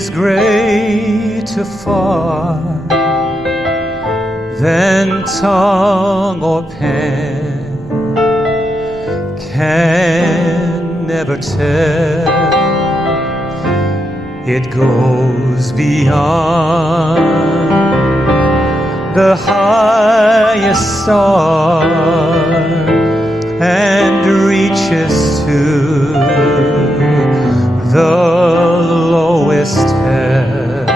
is greater far than tongue or pen can never tell. It goes beyond the highest star and reaches to the lowest hell.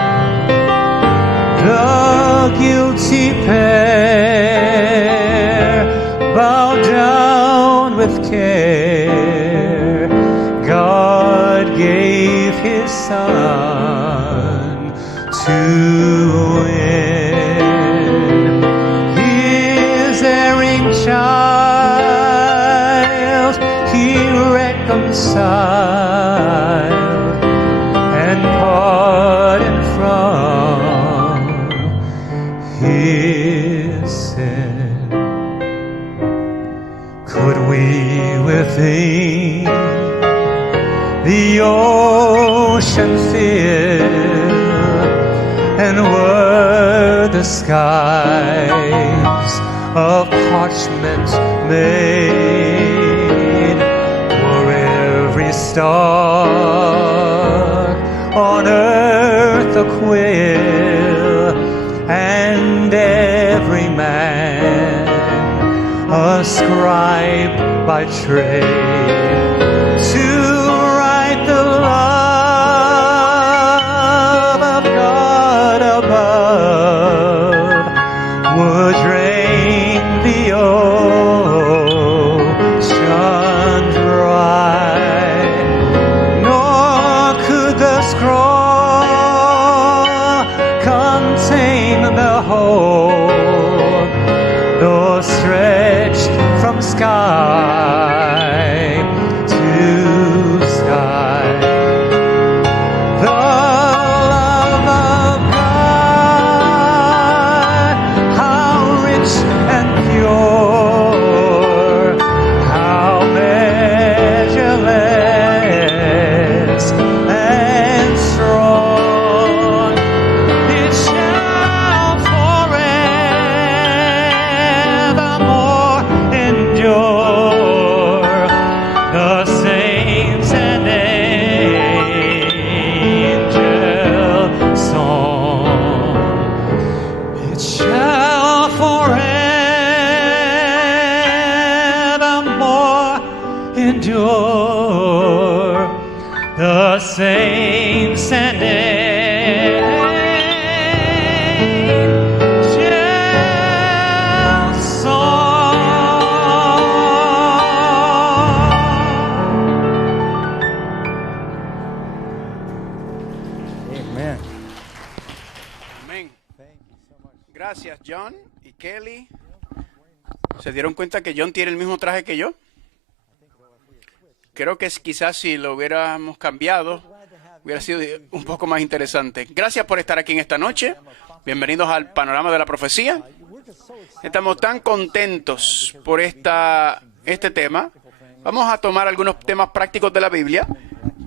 The guilty pair bow down with care. God gave His Son to win His erring child. He reconciled and pardoned from his sin. Could we within the ocean fill, and were the skies of parchment made, were every star on earth a quill, and every man a scribe by trade, to write the love of God above, would drain the ocean dry, nor could the scroll contain the whole, though stretched from sky to sky. The love of God, how rich and pure, how measureless and strong, it shall forevermore endure. The saints and angel song, it shall forevermore endure. The saints and angel song. Amen. Amén. Gracias, John y Kelly. ¿Se dieron cuenta que John tiene el mismo traje que yo? Creo que quizás si lo hubiéramos cambiado, hubiera sido un poco más interesante. Gracias por estar aquí en esta noche. Bienvenidos al Panorama de la Profecía. Estamos tan contentos por este tema. Vamos a tomar algunos temas prácticos de la Biblia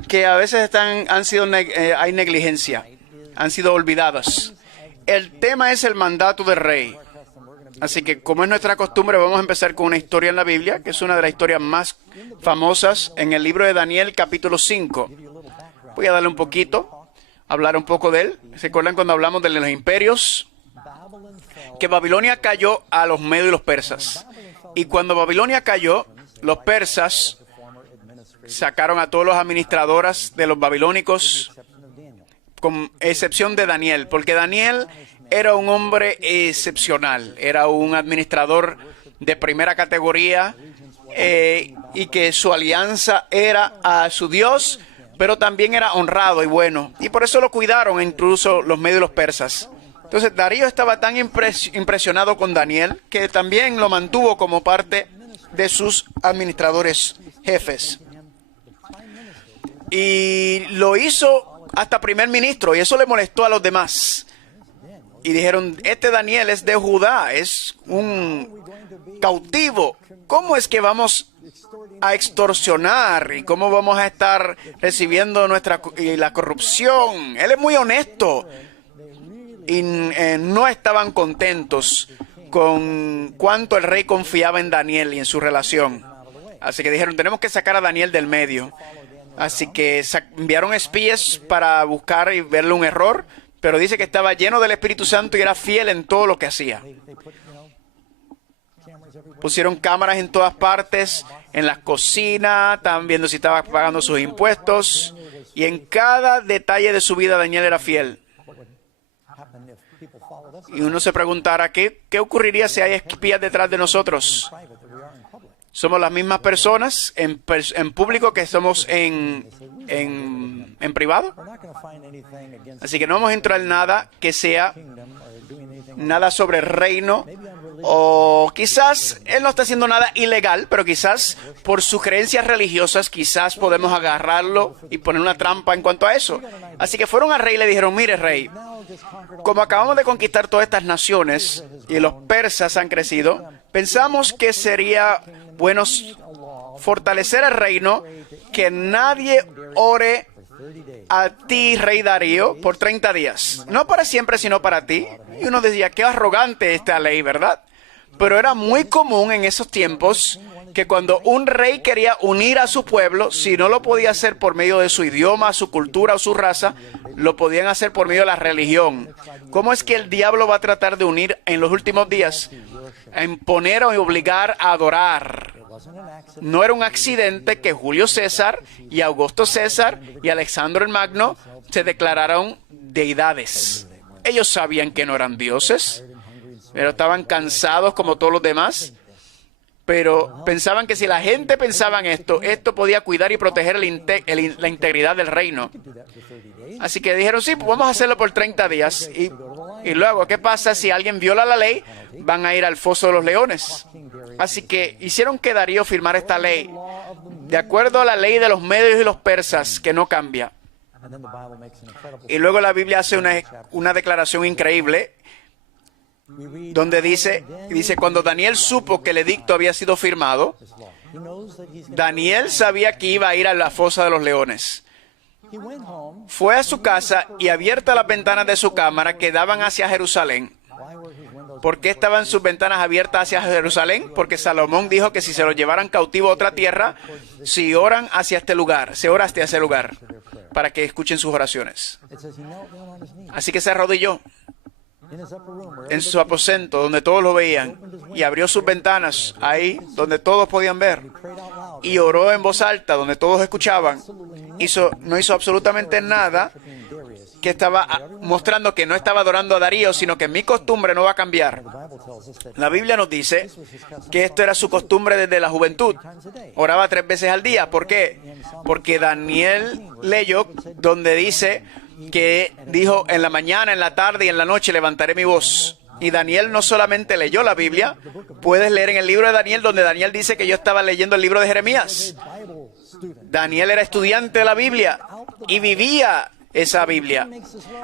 que a veces hay negligencia, han sido olvidados. El tema es el mandato del rey. Así que, como es nuestra costumbre, vamos a empezar con una historia en la Biblia, que es una de las historias más famosas en el libro de Daniel, capítulo 5. Voy a darle un poquito, hablar un poco de él. ¿Se acuerdan cuando hablamos de los imperios? Que Babilonia cayó a los medios y los persas. Y cuando Babilonia cayó, los persas sacaron a todos los administradores de los babilónicos, con excepción de Daniel, porque Daniel era un hombre excepcional, era un administrador de primera categoría, y que su alianza era a su Dios, pero también era honrado y bueno, y por eso lo cuidaron incluso los medios y los persas. Entonces Darío estaba tan impresionado con Daniel que también lo mantuvo como parte de sus administradores jefes, y lo hizo hasta primer ministro, y eso le molestó a los demás. y dijeron, este Daniel es de Judá, es un cautivo. ¿Cómo es que vamos a extorsionar y cómo vamos a estar recibiendo la corrupción? Él es muy honesto. Y no estaban contentos con cuánto el rey confiaba en Daniel y en su relación. Así que dijeron, tenemos que sacar a Daniel del medio. Así que enviaron espías para buscar y verle un error, pero dice que estaba lleno del Espíritu Santo y era fiel en todo lo que hacía. Pusieron cámaras en todas partes, en las cocinas, estaban viendo si estaba pagando sus impuestos, y en cada detalle de su vida Daniel era fiel. Y uno se preguntará, ¿qué ocurriría si hay espías detrás de nosotros? Somos las mismas personas en público que somos en privado. Así que no vamos a entrar en nada que sea nada sobre el reino, o quizás él no está haciendo nada ilegal, pero quizás por sus creencias religiosas quizás podemos agarrarlo y poner una trampa en cuanto a eso. Así que fueron al rey y le dijeron, mire rey, como acabamos de conquistar todas estas naciones y los persas han crecido, pensamos que sería bueno fortalecer el reino, que nadie ore a ti, rey Darío, por 30 días. No para siempre, sino para ti. Y uno decía, qué arrogante esta ley, ¿verdad? Pero era muy común en esos tiempos que cuando un rey quería unir a su pueblo, si no lo podía hacer por medio de su idioma, su cultura o su raza, lo podían hacer por medio de la religión. ¿Cómo es que el diablo va a tratar de unir en los últimos días? A imponer o obligar a adorar. No era un accidente que Julio César y Augusto César y Alejandro el Magno se declararon deidades. Ellos sabían que no eran dioses, pero estaban cansados como todos los demás. Pero pensaban que si la gente pensaba en esto podía cuidar y proteger la integridad del reino. Así que dijeron, sí, pues vamos a hacerlo por 30 días. Y luego, ¿qué pasa si alguien viola la ley? Van a ir al foso de los leones. Así que hicieron que Darío firmara esta ley, de acuerdo a la ley de los medios y los persas, que no cambia. Y luego la Biblia hace una declaración increíble, donde dice, cuando Daniel supo que el edicto había sido firmado, Daniel sabía que iba a ir a la fosa de los leones. Fue a su casa y abiertas las ventanas de su cámara que daban hacia Jerusalén. ¿Por qué estaban sus ventanas abiertas hacia Jerusalén? Porque Salomón dijo que si se lo llevaran cautivo a otra tierra, si oran hacia este lugar, se ora hacia ese lugar, para que escuchen sus oraciones. Así que se arrodilló en su aposento, donde todos lo veían, y abrió sus ventanas, ahí donde todos podían ver, y oró en voz alta, donde todos escuchaban. No hizo absolutamente nada que estaba mostrando que no estaba adorando a Darío, sino que mi costumbre no va a cambiar. La Biblia nos dice que esto era su costumbre desde la juventud. Oraba 3 veces al día. ¿Por qué? Porque Daniel leyó donde dice que dijo, en la mañana, en la tarde y en la noche levantaré mi voz. Y Daniel no solamente leyó la Biblia, puedes leer en el libro de Daniel, donde Daniel dice que yo estaba leyendo el libro de Jeremías. Daniel era estudiante de la Biblia y vivía esa Biblia.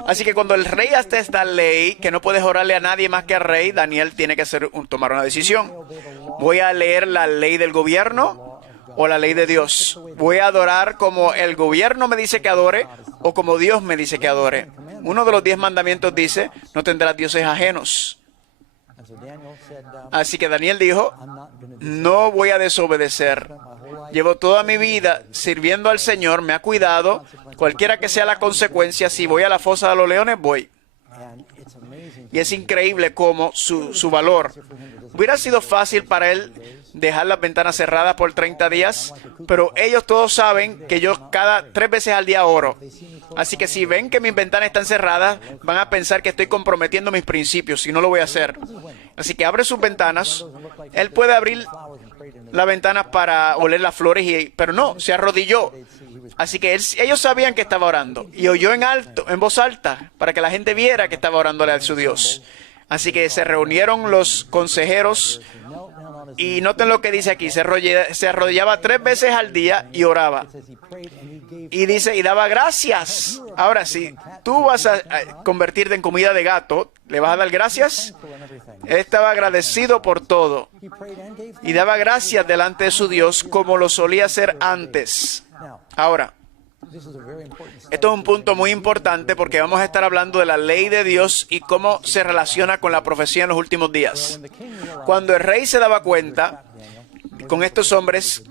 Así que cuando el rey hace esta ley, que no puedes orarle a nadie más que al rey, Daniel tiene que tomar una decisión. ¿Voy a leer la ley del gobierno o la ley de Dios? ¿Voy a adorar como el gobierno me dice que adore o como Dios me dice que adore? Uno de los 10 mandamientos dice, no tendrás dioses ajenos. Así que Daniel dijo, no voy a desobedecer. Llevo toda mi vida sirviendo al Señor, me ha cuidado. Cualquiera que sea la consecuencia, si voy a la fosa de los leones, voy. Y es increíble cómo su valor. Hubiera sido fácil para él dejar las ventanas cerradas por 30 días, pero ellos todos saben que yo cada 3 veces al día oro. Así que si ven que mis ventanas están cerradas, van a pensar que estoy comprometiendo mis principios y no lo voy a hacer. Así que abre sus ventanas. Él puede abrir las ventanas para oler las flores, pero no, se arrodilló. Así que ellos sabían que estaba orando y oyó en voz alta, para que la gente viera que estaba orándole a su Dios. Así que se reunieron los consejeros Y noten lo que dice aquí, se arrodillaba 3 veces al día y oraba. Y dice, y daba gracias. Ahora, si tú vas a convertirte en comida de gato, ¿le vas a dar gracias? Él estaba agradecido por todo. Y daba gracias delante de su Dios como lo solía hacer antes. Ahora, esto es un punto muy importante porque vamos a estar hablando de la ley de Dios y cómo se relaciona con la profecía en los últimos días. Cuando el rey se daba cuenta con estos hombres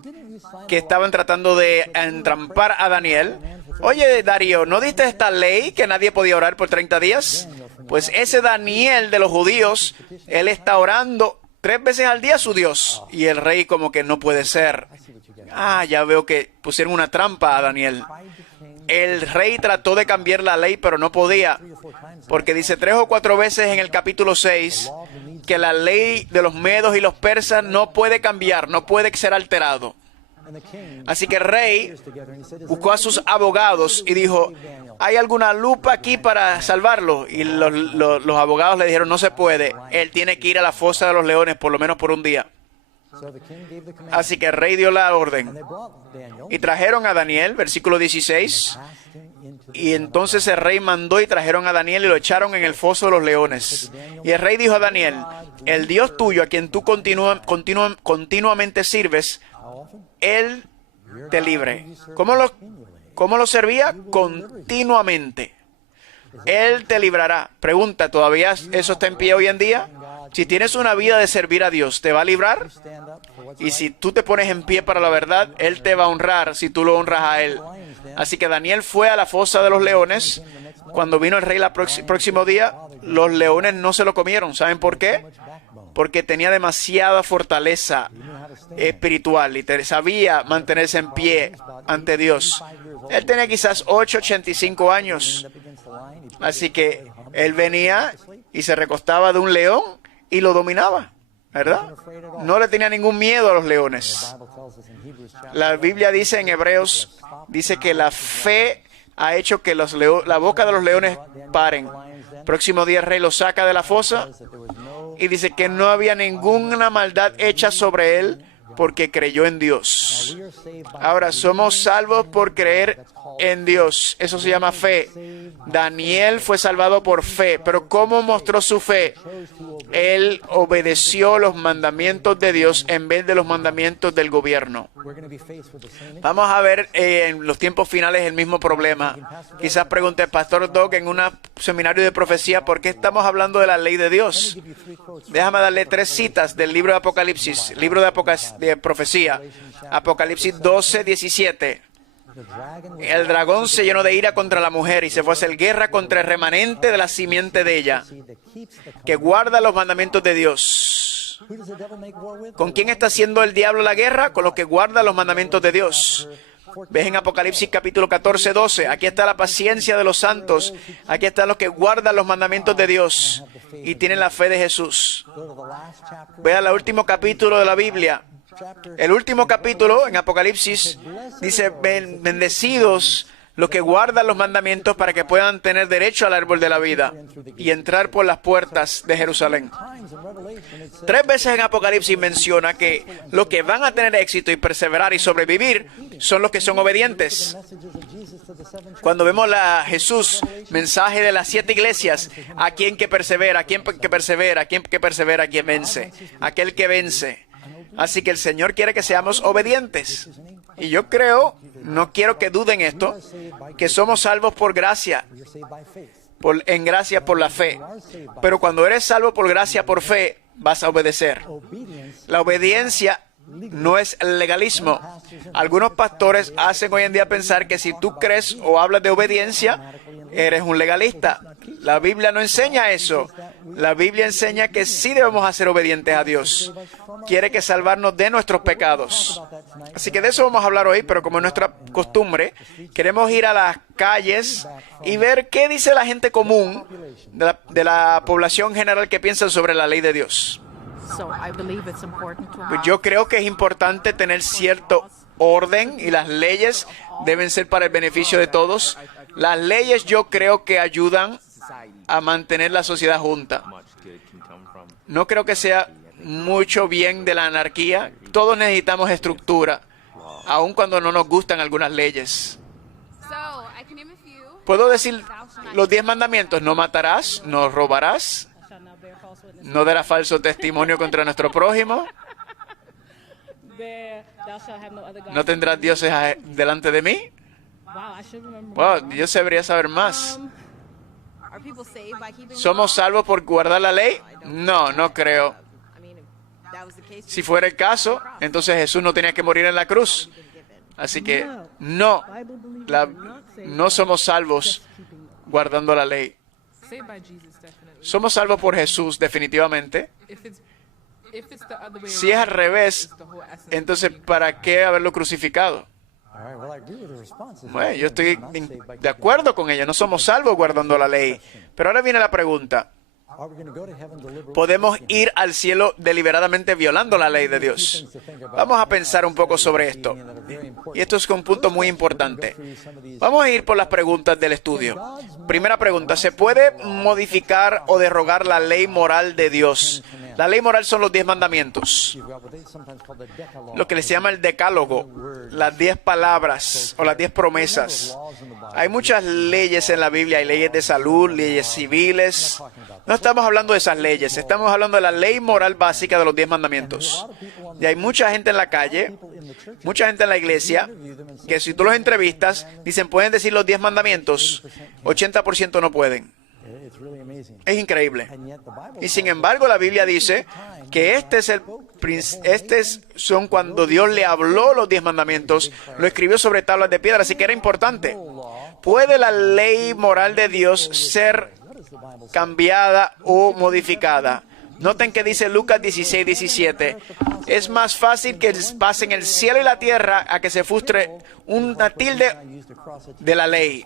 que estaban tratando de entrampar a Daniel, oye, Darío, ¿no diste esta ley que nadie podía orar por 30 días? Pues ese Daniel de los judíos, él está orando 3 veces al día a su Dios. Y el rey como que no puede ser. Ya veo que pusieron una trampa a Daniel. El rey trató de cambiar la ley, pero no podía. Porque dice 3 o 4 veces en el capítulo 6 que la ley de los medos y los persas no puede cambiar, no puede ser alterado. Así que el rey buscó a sus abogados y dijo, ¿hay alguna lupa aquí para salvarlo? Y los abogados le dijeron, no se puede. Él tiene que ir a la fosa de los leones, por lo menos por un día. Así que el rey dio la orden. Y trajeron a Daniel, versículo 16. Y entonces el rey mandó y trajeron a Daniel y lo echaron en el foso de los leones. Y el rey dijo a Daniel, el Dios tuyo a quien tú continuamente sirves, Él te libre. ¿Cómo lo servía? Continuamente. Él te librará. Pregunta, ¿todavía eso está en pie hoy en día? Si tienes una vida de servir a Dios, ¿te va a librar? Y si tú te pones en pie para la verdad, Él te va a honrar si tú lo honras a Él. Así que Daniel fue a la fosa de los leones. Cuando vino el rey el próximo día, los leones no se lo comieron. ¿Saben por qué? Porque tenía demasiada fortaleza espiritual y sabía mantenerse en pie ante Dios. Él tenía quizás 85 años. Así que él venía y se recostaba de un león y lo dominaba, ¿verdad? No le tenía ningún miedo a los leones. La Biblia dice en Hebreos, dice que la fe ha hecho que la boca de los leones paren. Próximo día el rey lo saca de la fosa y dice que no había ninguna maldad hecha sobre él porque creyó en Dios. Ahora, somos salvos por creer en Dios. Eso se llama fe. Daniel fue salvado por fe. Pero ¿cómo mostró su fe? Él obedeció los mandamientos de Dios en vez de los mandamientos del gobierno. Vamos a ver en los tiempos finales el mismo problema. Quizás pregunte, Pastor Doug, en un seminario de profecía, ¿por qué estamos hablando de la ley de Dios? Déjame darle 3 citas del libro de Apocalipsis, libro de profecía. Apocalipsis 12, 17. El dragón se llenó de ira contra la mujer y se fue a hacer guerra contra el remanente de la simiente de ella, que guarda los mandamientos de Dios. ¿Con quién está haciendo el diablo la guerra? Con los que guardan los mandamientos de Dios. Ves en Apocalipsis capítulo 14, 12. Aquí está la paciencia de los santos. Aquí están los que guardan los mandamientos de Dios y tienen la fe de Jesús. Ve al último capítulo de la Biblia. El último capítulo en Apocalipsis dice, bendecidos los que guardan los mandamientos para que puedan tener derecho al árbol de la vida y entrar por las puertas de Jerusalén. 3 veces en Apocalipsis menciona que los que van a tener éxito y perseverar y sobrevivir son los que son obedientes. Cuando vemos a Jesús, mensaje de las 7 iglesias, a quien que persevera, a quien que persevera, a quien que persevera, a quien vence, aquel que vence. Así que el Señor quiere que seamos obedientes. Y yo creo, no quiero que duden esto, que somos salvos por gracia, en gracia por la fe. Pero cuando eres salvo por gracia por fe, vas a obedecer. La obediencia no es el legalismo. Algunos pastores hacen hoy en día pensar que si tú crees o hablas de obediencia, eres un legalista. La Biblia no enseña eso. La Biblia enseña que sí debemos ser obedientes a Dios. Quiere que salvarnos de nuestros pecados. Así que de eso vamos a hablar hoy, pero como es nuestra costumbre, queremos ir a las calles y ver qué dice la gente común de la población general que piensa sobre la ley de Dios. Pues yo creo que es importante tener cierto orden y las leyes deben ser para el beneficio de todos. Las leyes yo creo que ayudan a mantener la sociedad junta. No creo que sea mucho bien de la anarquía. Todos necesitamos estructura, aun cuando no nos gustan algunas leyes. Puedo decir los 10 mandamientos: no matarás, no robarás, no darás falso testimonio contra nuestro prójimo, no tendrás dioses delante de mí. Wow, yo debería saber más. ¿Somos salvos por guardar la ley? No, no creo. Si fuera el caso, entonces Jesús no tenía que morir en la cruz. Así que no, no somos salvos guardando la ley. Somos salvos por Jesús, definitivamente. Si es al revés, entonces ¿para qué haberlo crucificado? Bueno, yo estoy de acuerdo con ella. No somos salvos guardando la ley. Pero ahora viene la pregunta. ¿Podemos ir al cielo deliberadamente violando la ley de Dios? Vamos a pensar un poco sobre esto. Y esto es un punto muy importante. Vamos a ir por las preguntas del estudio. Primera pregunta: ¿se puede modificar o derrogar la ley moral de Dios? La ley moral son los 10 mandamientos, lo que les llama el decálogo, las 10 palabras o las 10 promesas. Hay muchas leyes en la Biblia, hay leyes de salud, leyes civiles. No estamos hablando de esas leyes, estamos hablando de la ley moral básica de los 10 mandamientos. Y hay mucha gente en la calle, mucha gente en la iglesia, que si tú los entrevistas, dicen, ¿pueden decir los 10 mandamientos? 80% no pueden. Es increíble. Y sin embargo, la Biblia dice que son cuando Dios le habló los 10 mandamientos, lo escribió sobre tablas de piedra, así que era importante. ¿Puede la ley moral de Dios ser cambiada o modificada? Noten que dice Lucas 16:17. Es más fácil que pasen el cielo y la tierra a que se frustre una tilde de la ley.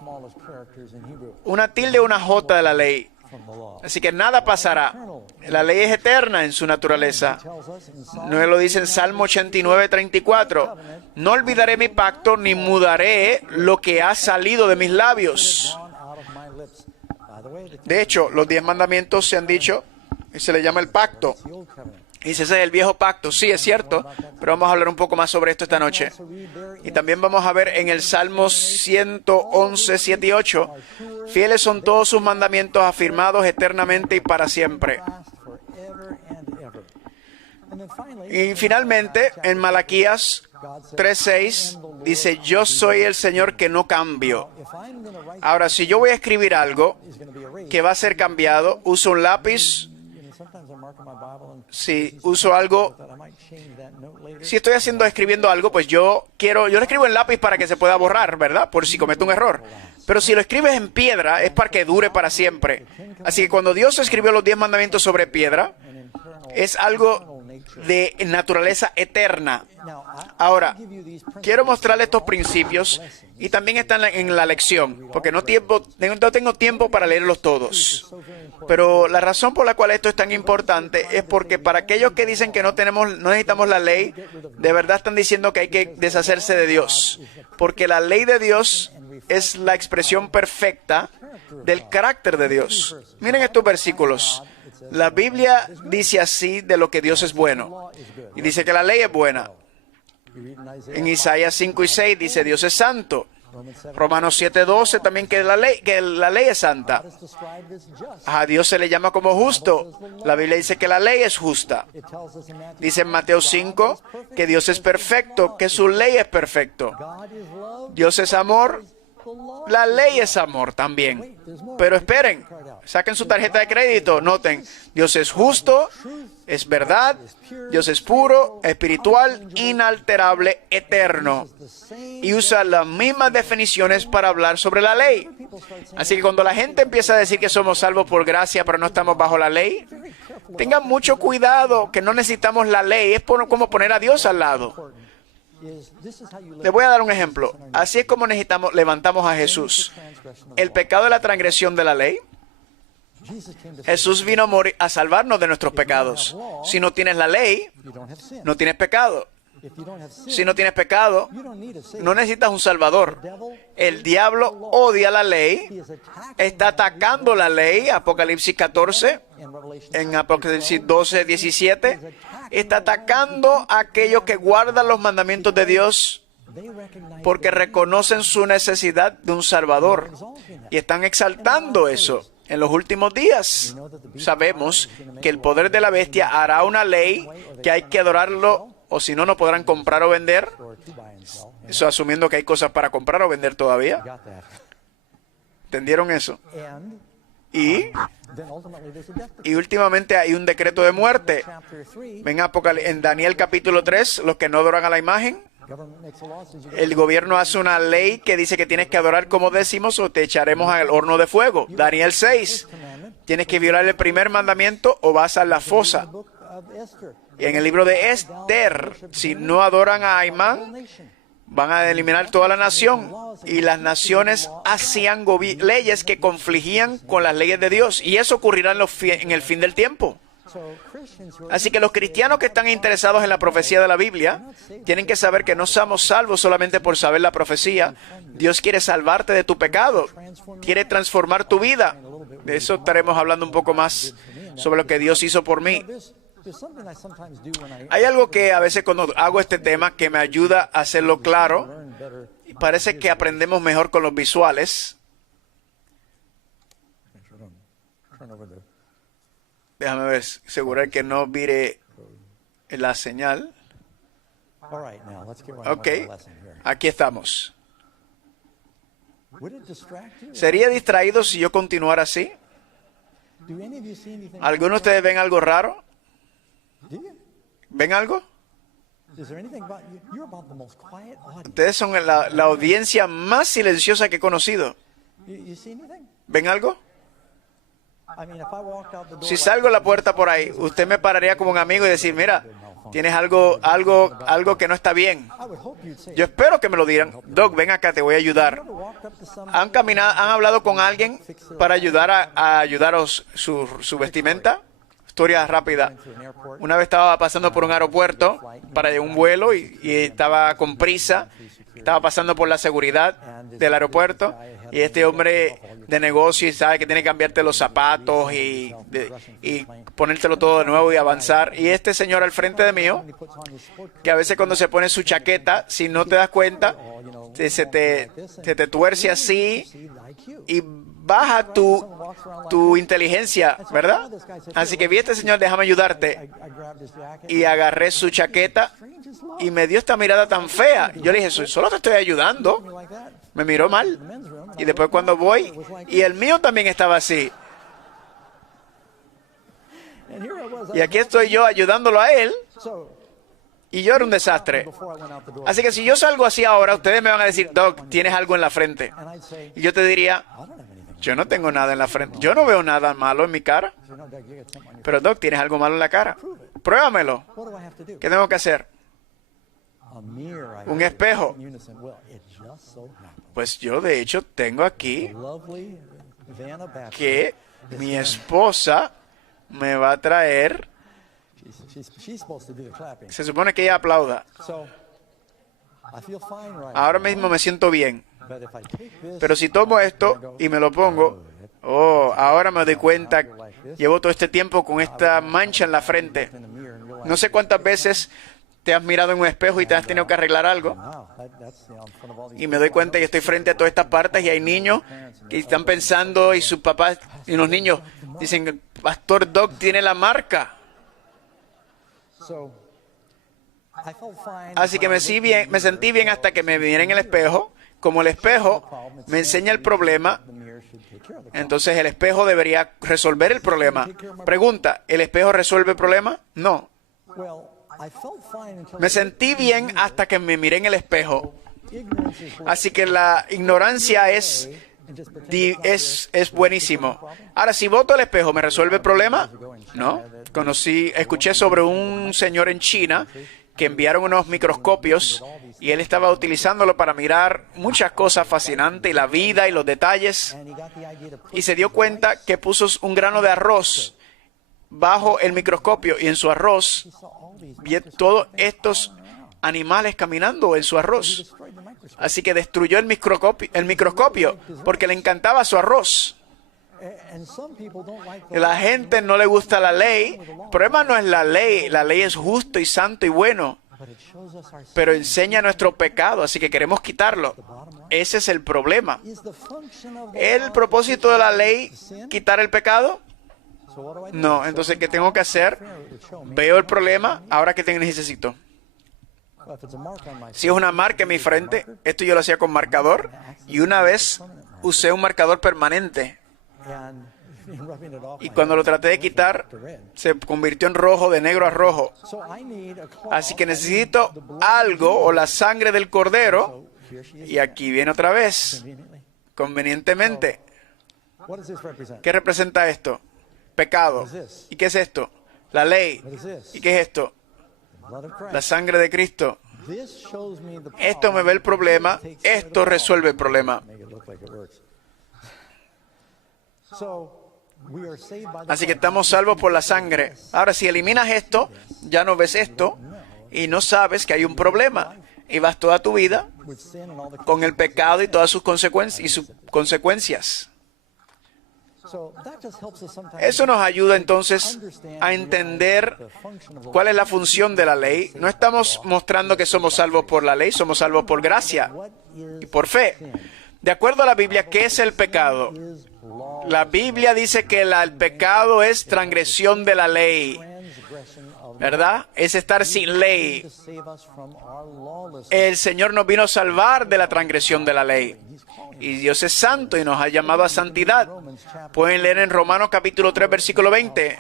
Una tilde o una jota de la ley. Así que nada pasará. La ley es eterna en su naturaleza. No lo dice en Salmo 89:34. No olvidaré mi pacto ni mudaré lo que ha salido de mis labios. De hecho, los 10 mandamientos se han dicho y se le llama el pacto. Y ese es el viejo pacto. Sí, es cierto, pero vamos a hablar un poco más sobre esto esta noche. Y también vamos a ver en el Salmo 111, 7 y 8. Fieles son todos sus mandamientos, afirmados eternamente y para siempre. Y finalmente, en Malaquías 3:6, dice, yo soy el Señor que no cambio. Ahora, si yo voy a escribir algo que va a ser cambiado, uso un lápiz. Si uso algo, si estoy escribiendo algo, pues yo lo escribo en lápiz para que se pueda borrar, ¿verdad? Por si cometo un error. Pero si lo escribes en piedra, es para que dure para siempre. Así que cuando Dios escribió los 10 mandamientos sobre piedra, es algo de naturaleza eterna. Ahora, quiero mostrarles estos principios y también están en la lección, porque no tengo tiempo para leerlos todos. Pero la razón por la cual esto es tan importante es porque para aquellos que dicen que no necesitamos la ley, de verdad están diciendo que hay que deshacerse de Dios. Porque la ley de Dios es la expresión perfecta del carácter de Dios. Miren estos versículos. La Biblia dice así de lo que Dios es bueno. Y dice que la ley es buena. En Isaías 5 y 6 dice Dios es santo. Romanos 7:12 también que la ley es santa. A Dios se le llama como justo. La Biblia dice que la ley es justa. Dice en Mateo 5 que Dios es perfecto, que su ley es perfecto. Dios es amor. La ley es amor también. Pero esperen, saquen su tarjeta de crédito, noten, Dios es justo, es verdad, Dios es puro, espiritual, inalterable, eterno. Y usa las mismas definiciones para hablar sobre la ley. Así que cuando la gente empieza a decir que somos salvos por gracia, pero no estamos bajo la ley, tengan mucho cuidado, que no necesitamos la ley, es como poner a Dios al lado. Les voy a dar un ejemplo. Así es como levantamos a Jesús. El pecado de la transgresión de la ley. Jesús vino a morir a salvarnos de nuestros pecados. Si no tienes la ley, no tienes pecado. Si no tienes pecado, no necesitas un salvador. El diablo odia la ley, está atacando la ley, Apocalipsis 14, en Apocalipsis 12, 17, está atacando a aquellos que guardan los mandamientos de Dios porque reconocen su necesidad de un salvador y están exaltando eso. En los últimos días sabemos que el poder de la bestia hará una ley que hay que adorarlo, o si no, no podrán comprar o vender. Eso asumiendo que hay cosas para comprar o vender todavía. ¿Entendieron eso? Y últimamente hay un decreto de muerte. Ven en Daniel capítulo 3, los que no adoran a la imagen. El gobierno hace una ley que dice que tienes que adorar como décimos o te echaremos al horno de fuego. Daniel 6. Tienes que violar el primer mandamiento o vas a la fosa. Y en el libro de Esther, si no adoran a Amán, van a eliminar toda la nación. Y las naciones hacían leyes que confligían con las leyes de Dios. Y eso ocurrirá en el fin del tiempo. Así que los cristianos que están interesados en la profecía de la Biblia tienen que saber que no somos salvos solamente por saber la profecía. Dios quiere salvarte de tu pecado, quiere transformar tu vida. De eso estaremos hablando un poco más sobre lo que Dios hizo por mí. Hay algo que a veces cuando hago este tema que me ayuda a hacerlo claro. Y parece que aprendemos mejor con los visuales. Déjame ver, asegurar que no vire la señal. Ok, aquí estamos. ¿Sería distraído si yo continuara así? ¿Algunos de ustedes ven algo raro? ¿Ven algo? Ustedes son la audiencia más silenciosa que he conocido. ¿Ven algo? Si salgo a la puerta por ahí, usted me pararía como un amigo y decir, mira, tienes algo que no está bien. Yo espero que me lo digan. Doc, ven acá, te voy a ayudar. ¿Han hablado con alguien para ayudaros su vestimenta? Historia rápida. Una vez estaba pasando por un aeropuerto para un vuelo y estaba con prisa. Estaba pasando por la seguridad del aeropuerto y este hombre de negocio sabe que tiene que cambiarte los zapatos y ponértelo todo de nuevo y avanzar. Y este señor al frente de mí, que a veces cuando se pone su chaqueta, si no te das cuenta, se te tuerce así y baja tu inteligencia, ¿verdad? Así que vi a este señor, déjame ayudarte. Y agarré su chaqueta y me dio esta mirada tan fea. Yo le dije, solo te estoy ayudando. Me miró mal. Y después cuando voy, y el mío también estaba así. Y aquí estoy yo ayudándolo a él. Y yo era un desastre. Así que si yo salgo así ahora, ustedes me van a decir, Doc, tienes algo en la frente. Y yo te diría, yo no tengo nada en la frente. Yo no veo nada malo en mi cara. Pero Doc, tienes algo malo en la cara. Pruébamelo. ¿Qué tengo que hacer? Un espejo. Pues yo de hecho tengo aquí que mi esposa me va a traer. Se supone que ella aplauda. Ahora mismo me siento bien. Pero si tomo esto y me lo pongo, ahora me doy cuenta, llevo todo este tiempo con esta mancha en la frente. No sé cuántas veces te has mirado en un espejo y te has tenido que arreglar algo. Y me doy cuenta que estoy frente a todas estas partes y hay niños que están pensando y sus papás y los niños dicen, Pastor Doc tiene la marca. Así que me sentí bien hasta que me miré en el espejo. Como el espejo me enseña el problema, entonces el espejo debería resolver el problema. Pregunta, ¿el espejo resuelve el problema? No. Me sentí bien hasta que me miré en el espejo. Así que la ignorancia es buenísimo. Ahora, si boto el espejo, ¿me resuelve el problema? No. Escuché sobre un señor en China que enviaron unos microscopios y él estaba utilizándolo para mirar muchas cosas fascinantes y la vida y los detalles. Y se dio cuenta que puso un grano de arroz bajo el microscopio y en su arroz vi todos estos animales caminando en su arroz. Así que destruyó el microscopio porque le encantaba su arroz. A la gente no le gusta la ley. El problema no es la ley es justo y santo y bueno, pero enseña nuestro pecado, así que queremos quitarlo. Ese es el problema. ¿El propósito de la ley quitar el pecado? No. Entonces, ¿qué tengo que hacer? Veo el problema, ahora ¿qué necesito? Si es una marca en mi frente, esto yo lo hacía con marcador, y una vez usé un marcador permanente. Y cuando lo traté de quitar, se convirtió en rojo, de negro a rojo. Así que necesito algo, o la sangre del cordero, y aquí viene otra vez, convenientemente. ¿Qué representa esto? Pecado. ¿Y qué es esto? La ley. ¿Y qué es esto? La sangre de Cristo. Esto me ve el problema, esto resuelve el problema. Así que estamos salvos por la sangre. Ahora, si eliminas esto, ya no ves esto y no sabes que hay un problema. Y vas toda tu vida con el pecado y todas sus consecuencias. Eso nos ayuda entonces a entender cuál es la función de la ley. No estamos mostrando que somos salvos por la ley, somos salvos por gracia y por fe. De acuerdo a la Biblia, ¿qué es el pecado? La Biblia dice que el pecado es transgresión de la ley, ¿verdad? Es estar sin ley. El Señor nos vino a salvar de la transgresión de la ley. Y Dios es santo y nos ha llamado a santidad. Pueden leer en Romanos capítulo 3, versículo 20.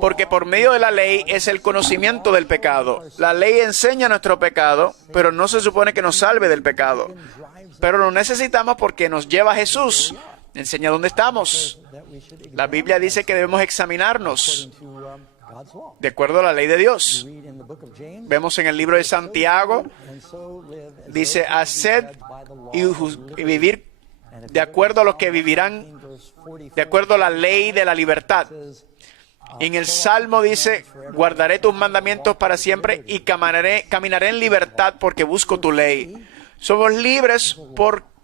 Porque por medio de la ley es el conocimiento del pecado. La ley enseña nuestro pecado, pero no se supone que nos salve del pecado. Pero lo necesitamos porque nos lleva a Jesús. Enseña dónde estamos. La Biblia dice que debemos examinarnos de acuerdo a la ley de Dios. Vemos en el libro de Santiago, dice, haced y vivir de acuerdo a lo que vivirán, de acuerdo a la ley de la libertad. En el Salmo dice, guardaré tus mandamientos para siempre y caminaré en libertad porque busco tu ley. Somos libres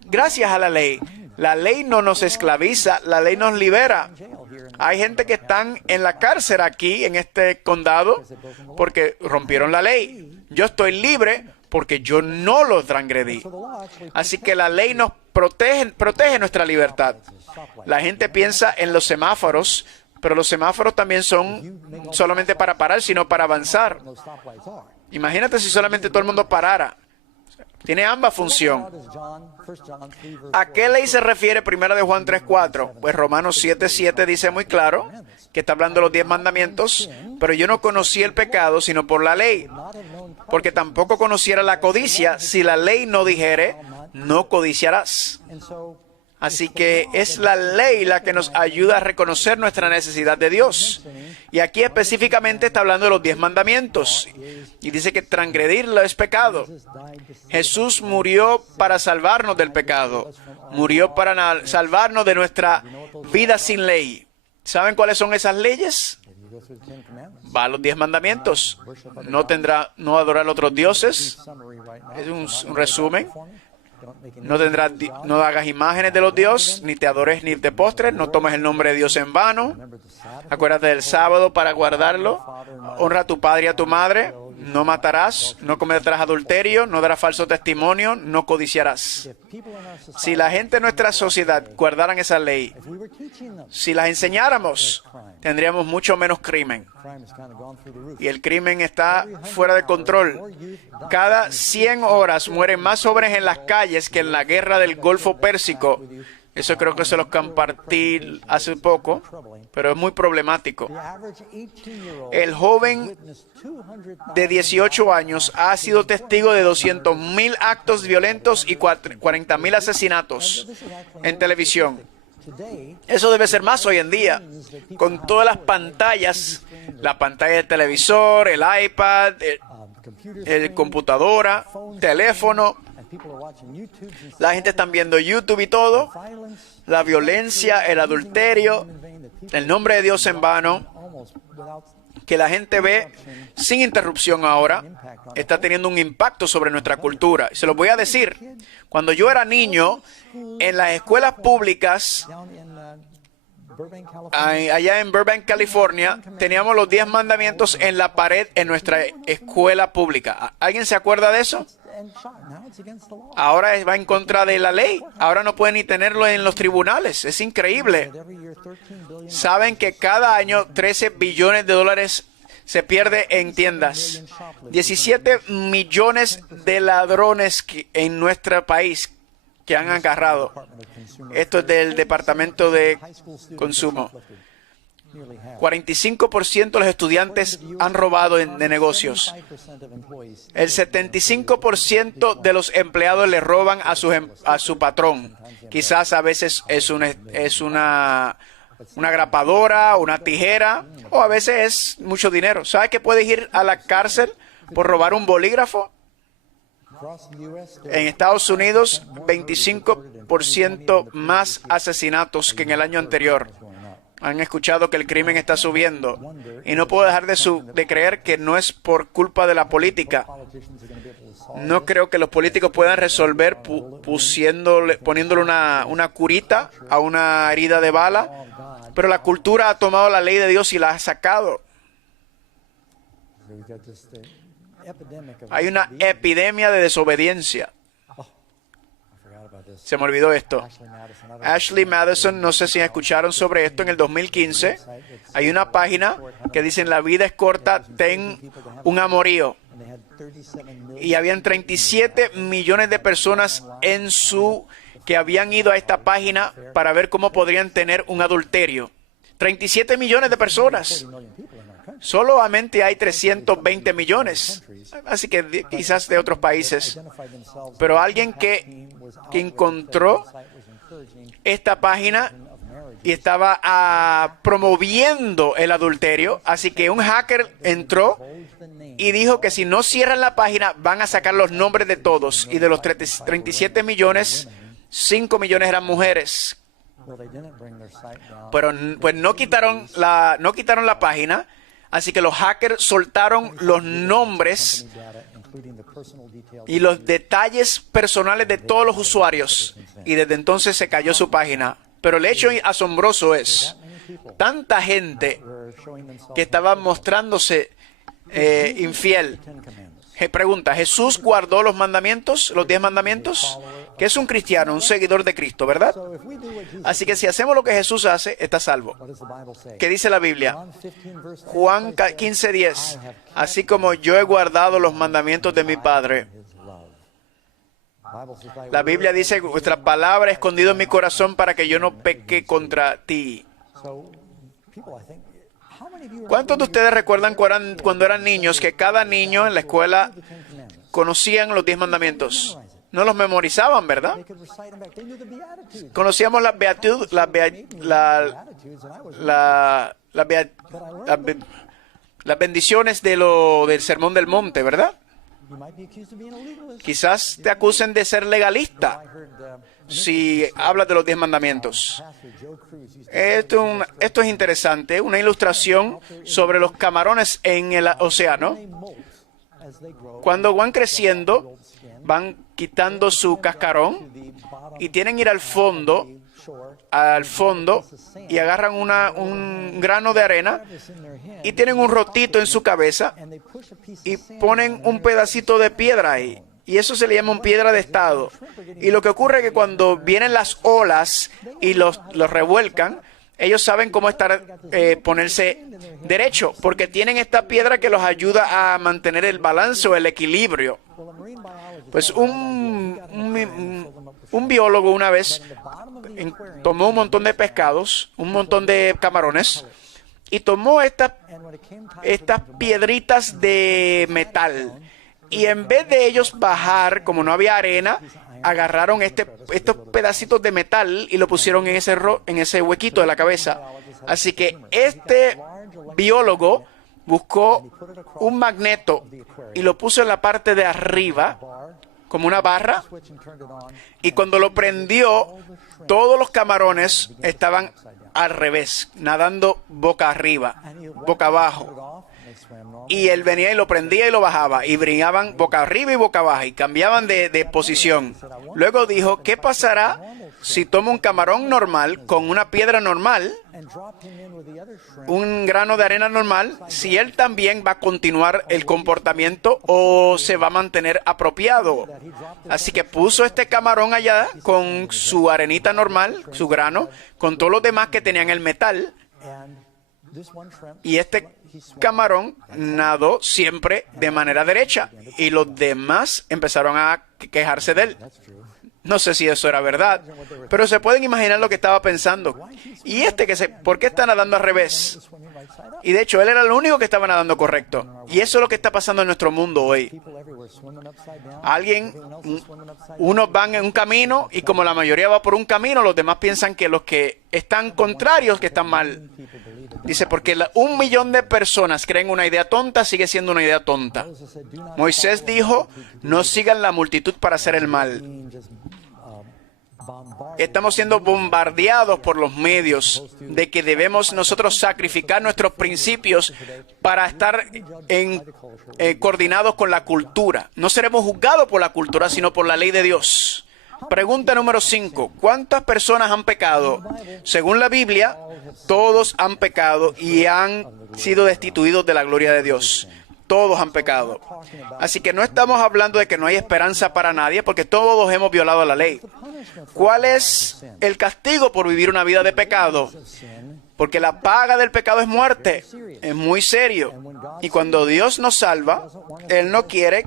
gracias a la ley. La ley no nos esclaviza, la ley nos libera. Hay gente que están en la cárcel aquí, en este condado, porque rompieron la ley. Yo estoy libre porque yo no los transgredí. Así que la ley nos protege nuestra libertad. La gente piensa en los semáforos, pero los semáforos también son solamente para parar, sino para avanzar. Imagínate si solamente todo el mundo parara. Tiene ambas funciones. ¿A qué ley se refiere 1 de Juan 3:4? Pues Romanos 7:7 dice muy claro que está hablando de los 10 mandamientos, pero yo no conocí el pecado sino por la ley, porque tampoco conociera la codicia si la ley no dijere, no codiciarás. Así que es la ley la que nos ayuda a reconocer nuestra necesidad de Dios. Y aquí específicamente está hablando de los 10 mandamientos. Y dice que transgredirlo es pecado. Jesús murió para salvarnos del pecado. Murió para salvarnos de nuestra vida sin ley. ¿Saben cuáles son esas leyes? Va a los 10 mandamientos. No adorar a otros dioses. Es un resumen. No hagas imágenes de los dioses, ni te adores ni te postres, no tomes el nombre de Dios en vano. Acuérdate del sábado para guardarlo. Honra a tu padre y a tu madre. No matarás, no cometerás adulterio, no darás falso testimonio, no codiciarás. Si la gente de nuestra sociedad guardaran esa ley, si las enseñáramos, tendríamos mucho menos crimen. Y el crimen está fuera de control. Cada 100 horas mueren más jóvenes en las calles que en la guerra del Golfo Pérsico. Eso creo que se los compartí hace poco, pero es muy problemático. El joven de 18 años ha sido testigo de 200,000 actos violentos y 40,000 asesinatos en televisión. Eso debe ser más hoy en día, con todas las pantallas, la pantalla del televisor, el iPad, el computadora, teléfono. La gente está viendo YouTube y todo. La violencia, el adulterio, el nombre de Dios en vano. que la gente ve sin interrupción ahora está teniendo un impacto sobre nuestra cultura. Se los voy a decir. Cuando yo era niño, en las escuelas públicas, allá en Burbank, California, teníamos los 10 mandamientos en la pared en nuestra escuela pública. ¿Alguien se acuerda de eso? Ahora va en contra de la ley. Ahora no pueden ni tenerlo en los tribunales. Es increíble. Saben que cada año 13 billones de dólares se pierde en tiendas. 17 millones de ladrones en nuestro país que han agarrado. Esto es del Departamento de Consumo. 45% de los estudiantes han robado de negocios. El 75% de los empleados le roban a su patrón. Quizás a veces es una grapadora, una tijera, o a veces es mucho dinero. ¿Sabe que puedes ir a la cárcel por robar un bolígrafo? En Estados Unidos, 25% más asesinatos que en el año anterior. Han escuchado que el crimen está subiendo. Y no puedo dejar de creer que no es por culpa de la política. No creo que los políticos puedan resolver poniéndole una curita a una herida de bala. Pero la cultura ha tomado la ley de Dios y la ha sacado. Hay una epidemia de desobediencia. Se me olvidó esto. Ashley Madison, no sé si escucharon sobre esto, en el 2015 hay una página que dice: la vida es corta, ten un amorío. Y habían 37 millones de personas que habían ido a esta página para ver cómo podrían tener un adulterio. 37 millones de personas. Solamente hay 320 millones. Así que quizás de otros países. Pero alguien que encontró esta página y estaba promoviendo el adulterio. Así que un hacker entró y dijo que si no cierran la página van a sacar los nombres de todos. Y de los 37 millones, 5 millones eran mujeres. Pero pues no quitaron la página. Así que los hackers soltaron los nombres y los detalles personales de todos los usuarios. Y desde entonces se cayó su página. Pero el hecho asombroso es tanta gente que estaba mostrándose infiel. Pregunta: ¿Jesús guardó los mandamientos, los 10 mandamientos? Que es un cristiano, un seguidor de Cristo, ¿verdad? Así que si hacemos lo que Jesús hace, está salvo. ¿Qué dice la Biblia? Juan 15:10. Así como yo he guardado los mandamientos de mi Padre. La Biblia dice: vuestra palabra he escondido en mi corazón para que yo no peque contra ti. ¿Cuántos de ustedes recuerdan cuando eran niños que cada niño en la escuela conocían los 10 mandamientos? No los memorizaban, ¿verdad? Conocíamos las bendiciones del Sermón del Monte, ¿verdad? Quizás te acusen de ser legalista si hablas de los 10 mandamientos. Esto es interesante, una ilustración sobre los camarones en el océano. Cuando van creciendo, van quitando su cascarón y tienen que ir al fondo y agarran un grano de arena y tienen un rotito en su cabeza y ponen un pedacito de piedra ahí. Y eso se le llama una piedra de estado. Y lo que ocurre es que cuando vienen las olas y los revuelcan, ellos saben cómo ponerse derecho, porque tienen esta piedra que los ayuda a mantener el balance o el equilibrio. Pues un biólogo una vez tomó un montón de pescados, un montón de camarones, y tomó estas piedritas de metal. Y en vez de ellos bajar, como no había arena, agarraron estos pedacitos de metal y lo pusieron en ese huequito de la cabeza. Así que este biólogo buscó un magneto y lo puso en la parte de arriba, como una barra, y cuando lo prendió, todos los camarones estaban al revés, nadando boca arriba, boca abajo. y él venía y lo prendía y lo bajaba, y brillaban boca arriba y boca abajo, y cambiaban de posición. Luego dijo, ¿qué pasará si tomo un camarón normal con una piedra normal, un grano de arena normal, si él también va a continuar el comportamiento o se va a mantener apropiado? Así que puso este camarón allá con su arenita normal, su grano, con todos los demás que tenían el metal, y este camarón nadó siempre de manera derecha, y los demás empezaron a quejarse de él. No sé si eso era verdad, pero se pueden imaginar lo que estaba pensando. Y ¿por qué está nadando al revés? Y de hecho, él era el único que estaba nadando correcto. Y eso es lo que está pasando en nuestro mundo hoy. Unos van en un camino, y como la mayoría va por un camino, los demás piensan que los que están contrarios que están mal. Dice, porque 1 millón de personas creen una idea tonta, sigue siendo una idea tonta. Moisés dijo, no sigan la multitud para hacer el mal. Estamos siendo bombardeados por los medios de que debemos nosotros sacrificar nuestros principios para estar coordinados con la cultura. No seremos juzgados por la cultura, sino por la ley de Dios. Pregunta número 5. ¿Cuántas personas han pecado? Según la Biblia, todos han pecado y han sido destituidos de la gloria de Dios. Todos han pecado. Así que no estamos hablando de que no hay esperanza para nadie, porque todos hemos violado la ley. ¿Cuál es el castigo por vivir una vida de pecado? Porque la paga del pecado es muerte. Es muy serio. Y cuando Dios nos salva, Él no quiere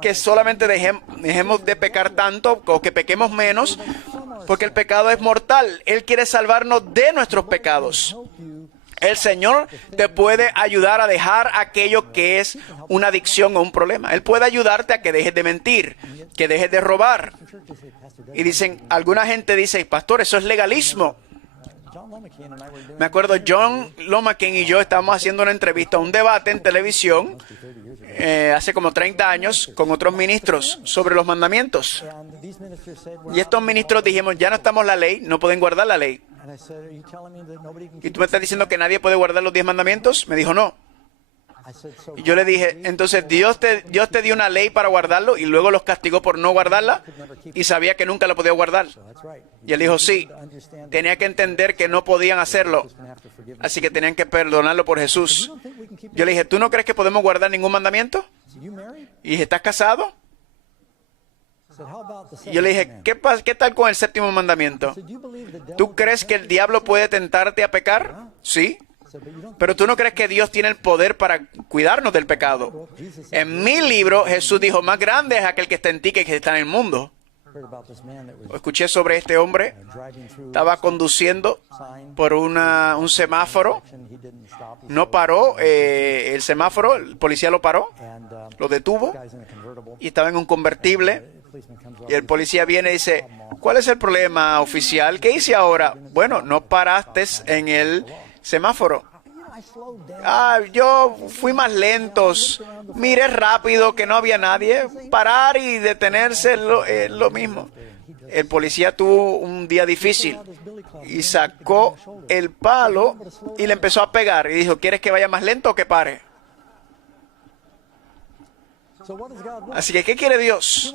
que solamente dejemos de pecar tanto o que pequemos menos, porque el pecado es mortal. Él quiere salvarnos de nuestros pecados. El Señor te puede ayudar a dejar aquello que es una adicción o un problema. Él puede ayudarte a que dejes de mentir, que dejes de robar. Y alguna gente dice, pastor, eso es legalismo. Me acuerdo, John Lomaken y yo estábamos haciendo una entrevista, un debate en televisión, hace como 30 años, con otros ministros sobre los mandamientos. Y estos ministros dijimos, ya no estamos la ley, no pueden guardar la ley. ¿Y tú me estás diciendo que nadie puede guardar los 10 mandamientos? Me dijo, no. Y yo le dije, entonces Dios te dio una ley para guardarlo y luego los castigó por no guardarla y sabía que nunca la podía guardar. Y él dijo, sí, tenía que entender que no podían hacerlo, así que tenían que perdonarlo por Jesús. Yo le dije, ¿tú no crees que podemos guardar ningún mandamiento? Y dije, ¿estás casado? Y yo le dije, ¿qué tal con el 7º mandamiento? ¿Tú crees que el diablo puede tentarte a pecar? Sí. Pero tú no crees que Dios tiene el poder para cuidarnos del pecado. En mi libro, Jesús dijo, más grande es aquel que está en ti que el que está en el mundo. Escuché sobre este hombre. Estaba conduciendo por un semáforo. No paró el semáforo. El policía lo paró. Lo detuvo. Y estaba en un convertible. Y el policía viene y dice, ¿cuál es el problema, oficial? ¿Qué hice ahora? Bueno, no paraste en el semáforo. Yo fui más lentos. Miré rápido que no había nadie. Parar y detenerse es lo mismo. El policía tuvo un día difícil y sacó el palo y le empezó a pegar. Y dijo, ¿quieres que vaya más lento o que pare? Así que, ¿qué quiere Dios?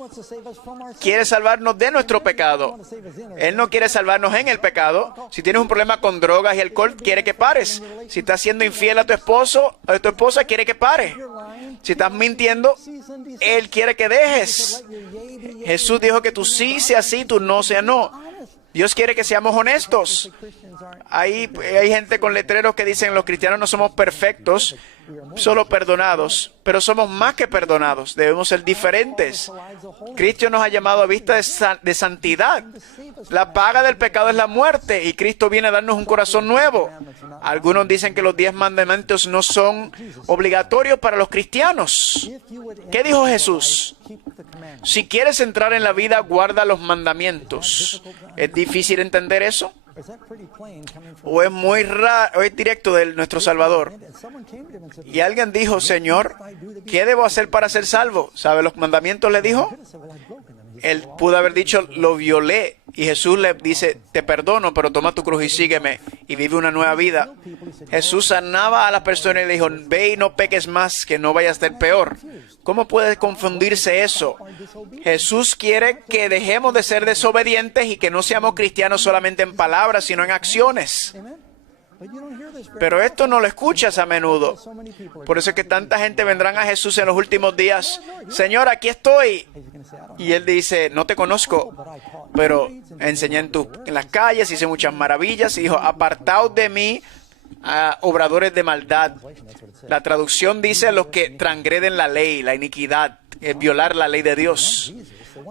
Quiere salvarnos de nuestro pecado. Él no quiere salvarnos en el pecado. Si tienes un problema con drogas y alcohol, quiere que pares. Si estás siendo infiel a tu esposo o a tu esposa, quiere que pare. Si estás mintiendo, Él quiere que dejes. Jesús dijo que tu sí sea sí, tu no sea no. Dios quiere que seamos honestos. Hay gente con letreros que dicen los cristianos no somos perfectos, solo perdonados, pero somos más que perdonados, debemos ser diferentes. Cristo nos ha llamado a vista de santidad. La paga del pecado es la muerte y Cristo viene a darnos un corazón nuevo. Algunos dicen que los 10 mandamientos no son obligatorios para los cristianos. ¿Qué dijo Jesús? Si quieres entrar en la vida, guarda los mandamientos. ¿Es difícil entender eso? ¿O es muy raro, o es directo de nuestro Salvador? Y alguien dijo, Señor, ¿qué debo hacer para ser salvo? ¿Sabe los mandamientos? Le dijo. Él pudo haber dicho, lo violé. Y Jesús le dice, te perdono, pero toma tu cruz y sígueme. Y vive una nueva vida. Jesús sanaba a las personas y le dijo, ve y no peques más, que no vaya a ser peor. ¿Cómo puede confundirse eso? Jesús quiere que dejemos de ser desobedientes y que no seamos cristianos solamente en palabras, sino en acciones. Pero esto no lo escuchas a menudo. Por eso es que tanta gente vendrán a Jesús en los últimos días. Señor, aquí estoy. Y Él dice, no te conozco, pero enseñé en las calles, hice muchas maravillas. Y dijo, apartaos de mí, obradores de maldad. La traducción dice los que transgreden la ley, la iniquidad, violar la ley de Dios.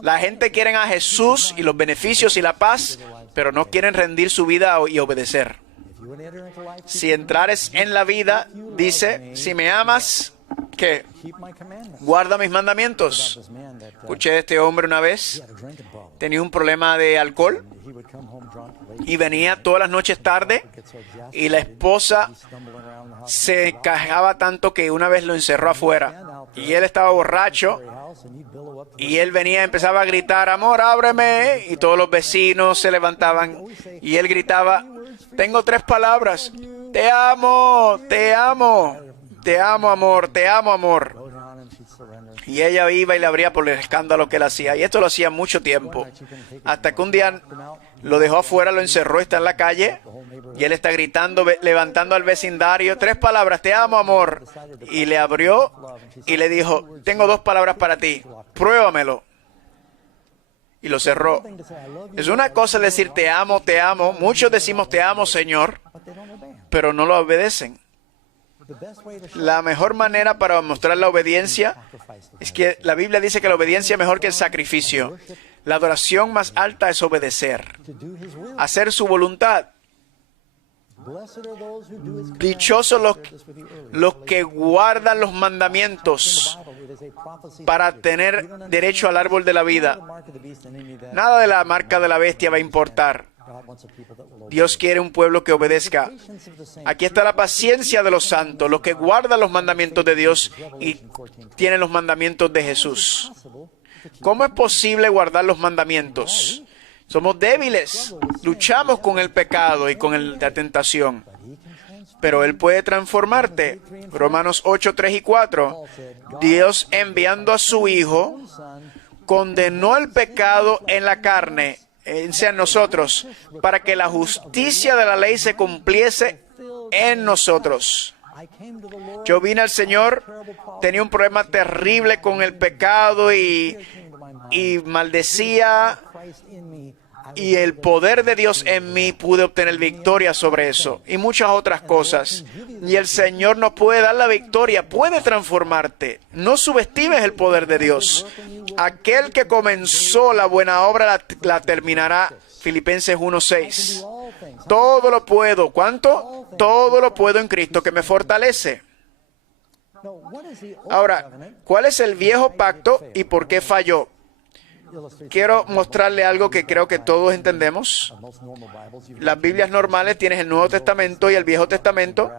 La gente quiere a Jesús y los beneficios y la paz, pero no quieren rendir su vida y obedecer. Si entrares en la vida, dice, si me amas, ¿qué? Guarda mis mandamientos. Escuché a este hombre una vez, tenía un problema de alcohol y venía todas las noches tarde y la esposa se quejaba tanto que una vez lo encerró afuera y él estaba borracho y él venía y empezaba a gritar, amor, ábreme, y todos los vecinos se levantaban y él gritaba, tengo 3 palabras, te amo, te amo, te amo, amor, te amo, amor. Y ella iba y le abría por el escándalo que él hacía. Y esto lo hacía mucho tiempo. Hasta que un día lo dejó afuera, lo encerró, está en la calle. Y él está gritando, levantando al vecindario. 3 palabras, te amo, amor. Y le abrió y le dijo, tengo 2 palabras para ti. Pruébamelo. Y lo cerró. Es una cosa decir te amo, te amo. Muchos decimos te amo, Señor, pero no lo obedecen. La mejor manera para mostrar la obediencia es que la Biblia dice que la obediencia es mejor que el sacrificio. La adoración más alta es obedecer, hacer su voluntad. Dichosos los que guardan los mandamientos para tener derecho al árbol de la vida. Nada de la marca de la bestia va a importar. Dios quiere un pueblo que obedezca. Aquí está la paciencia de los santos, los que guardan los mandamientos de Dios y tienen los mandamientos de Jesús. ¿Cómo es posible guardar los mandamientos? Somos débiles, luchamos con el pecado y con la tentación, pero Él puede transformarte. Romanos 8, 3 y 4. Dios, enviando a su Hijo, condenó el pecado en la carne, en nosotros, para que la justicia de la ley se cumpliese en nosotros. Yo vine al Señor, tenía un problema terrible con el pecado y maldecía, y el poder de Dios en mí pude obtener victoria sobre eso y muchas otras cosas. Y el Señor nos puede dar la victoria, puede transformarte. No subestimes el poder de Dios. Aquel que comenzó la buena obra la terminará. Filipenses 1:6. Todo lo puedo. ¿Cuánto? Todo lo puedo en Cristo que me fortalece. Ahora, ¿cuál es el viejo pacto y por qué falló? Quiero mostrarle algo que creo que todos entendemos. Las Biblias normales tienes el Nuevo Testamento y el Viejo Testamento.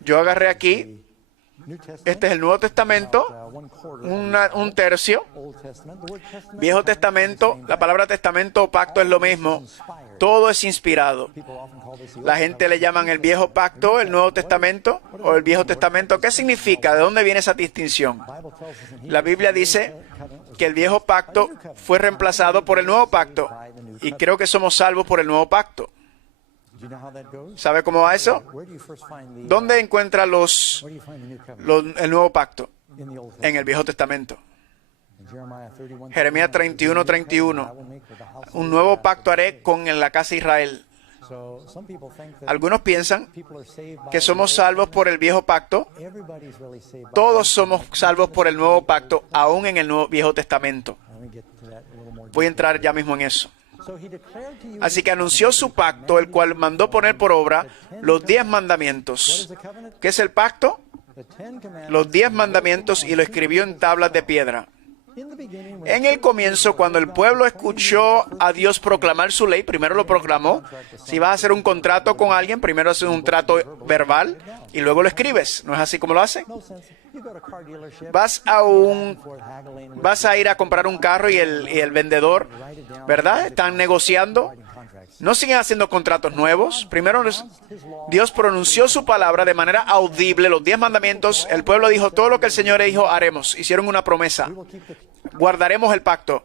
Yo agarré aquí. Este es el Nuevo Testamento, un tercio. Viejo Testamento, la palabra testamento o pacto es lo mismo. Todo es inspirado. La gente le llaman el Viejo Pacto, el Nuevo Testamento o el Viejo Testamento. ¿Qué significa? ¿De dónde viene esa distinción? La Biblia dice que el Viejo Pacto fue reemplazado por el Nuevo Pacto y creo que somos salvos por el Nuevo Pacto. ¿Sabe cómo va eso? ¿Dónde encuentra el Nuevo Pacto? En el Viejo Testamento. Jeremías 31, 31. Un nuevo pacto haré con la casa de Israel. Algunos piensan que somos salvos por el Viejo Pacto. Todos somos salvos por el Nuevo Pacto, aún en el Viejo Testamento. Voy a entrar ya mismo en eso. Así que anunció su pacto, el cual mandó poner por obra los 10 mandamientos. ¿Qué es el pacto? Los 10 mandamientos, y lo escribió en tablas de piedra. En el comienzo, cuando el pueblo escuchó a Dios proclamar su ley, primero lo proclamó. Si vas a hacer un contrato con alguien, primero haces un trato verbal y luego lo escribes. ¿No es así como lo hacen? Vas a ir a comprar un carro y el vendedor, ¿verdad? Están negociando. No siguen haciendo contratos nuevos. Primero Dios pronunció su palabra de manera audible, los 10 mandamientos. El pueblo dijo, todo lo que el Señor dijo haremos. Hicieron una promesa. Guardaremos el pacto.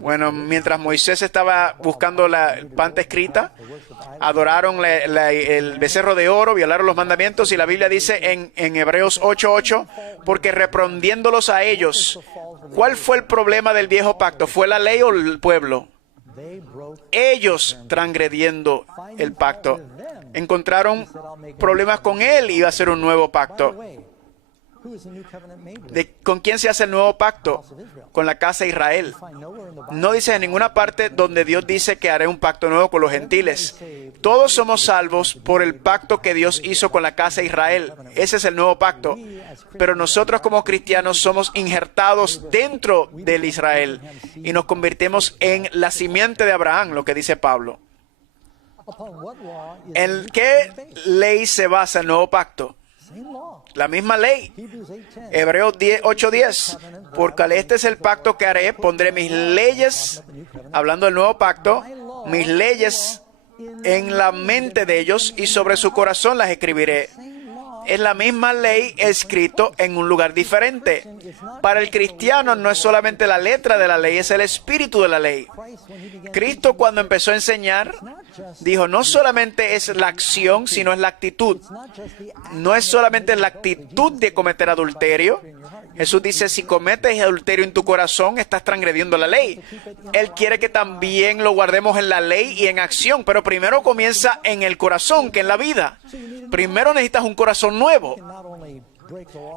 Bueno, mientras Moisés estaba buscando la panta escrita, adoraron el becerro de oro, violaron los mandamientos, y la Biblia dice en Hebreos 8:8, porque reprendiéndolos a ellos, ¿cuál fue el problema del viejo pacto? ¿Fue la ley o el pueblo? Ellos transgrediendo el pacto. Encontraron problemas con él y iba a hacer un nuevo pacto. ¿Con quién se hace el nuevo pacto? Con la casa de Israel. No dice en ninguna parte donde Dios dice que haré un pacto nuevo con los gentiles. Todos somos salvos por el pacto que Dios hizo con la casa de Israel. Ese es el nuevo pacto. Pero nosotros como cristianos somos injertados dentro del Israel y nos convertimos en la simiente de Abraham, lo que dice Pablo. ¿En qué ley se basa el nuevo pacto? La misma ley. Hebreos 8:10. Porque este es el pacto que haré. Pondré mis leyes, hablando del nuevo pacto, mis leyes en la mente de ellos y sobre su corazón las escribiré. Es la misma ley escrito en un lugar diferente. Para el cristiano no es solamente la letra de la ley, es el espíritu de la ley. Cristo, cuando empezó a enseñar, dijo, no solamente es la acción, sino es la actitud. No es solamente la actitud de cometer adulterio. Jesús dice, si cometes adulterio en tu corazón, estás transgrediendo la ley. Él quiere que también lo guardemos en la ley y en acción, pero primero comienza en el corazón, que en la vida. Primero necesitas un corazón nuevo.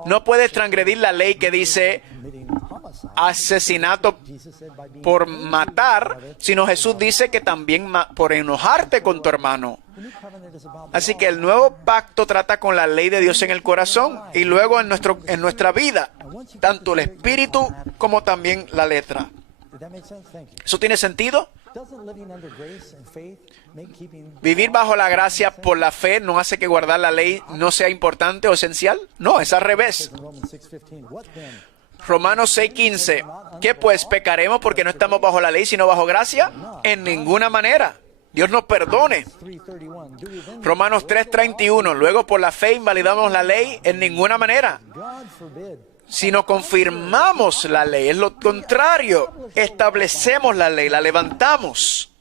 No puedes transgredir la ley que dice asesinato por matar, sino Jesús dice que también por enojarte con tu hermano. Así que el nuevo pacto trata con la ley de Dios en el corazón y luego en nuestra vida, tanto el espíritu como también la letra. ¿Eso tiene sentido? ¿Vivir bajo la gracia por la fe no hace que guardar la ley no sea importante o esencial? No, es al revés. Romanos 6:15. ¿Qué pues? ¿Pecaremos porque no estamos bajo la ley sino bajo gracia? En ninguna manera. Dios nos perdone. Romanos 3:31. Luego por la fe invalidamos la ley en ninguna manera. Sino confirmamos la ley. Es lo contrario. Establecemos la ley, la levantamos.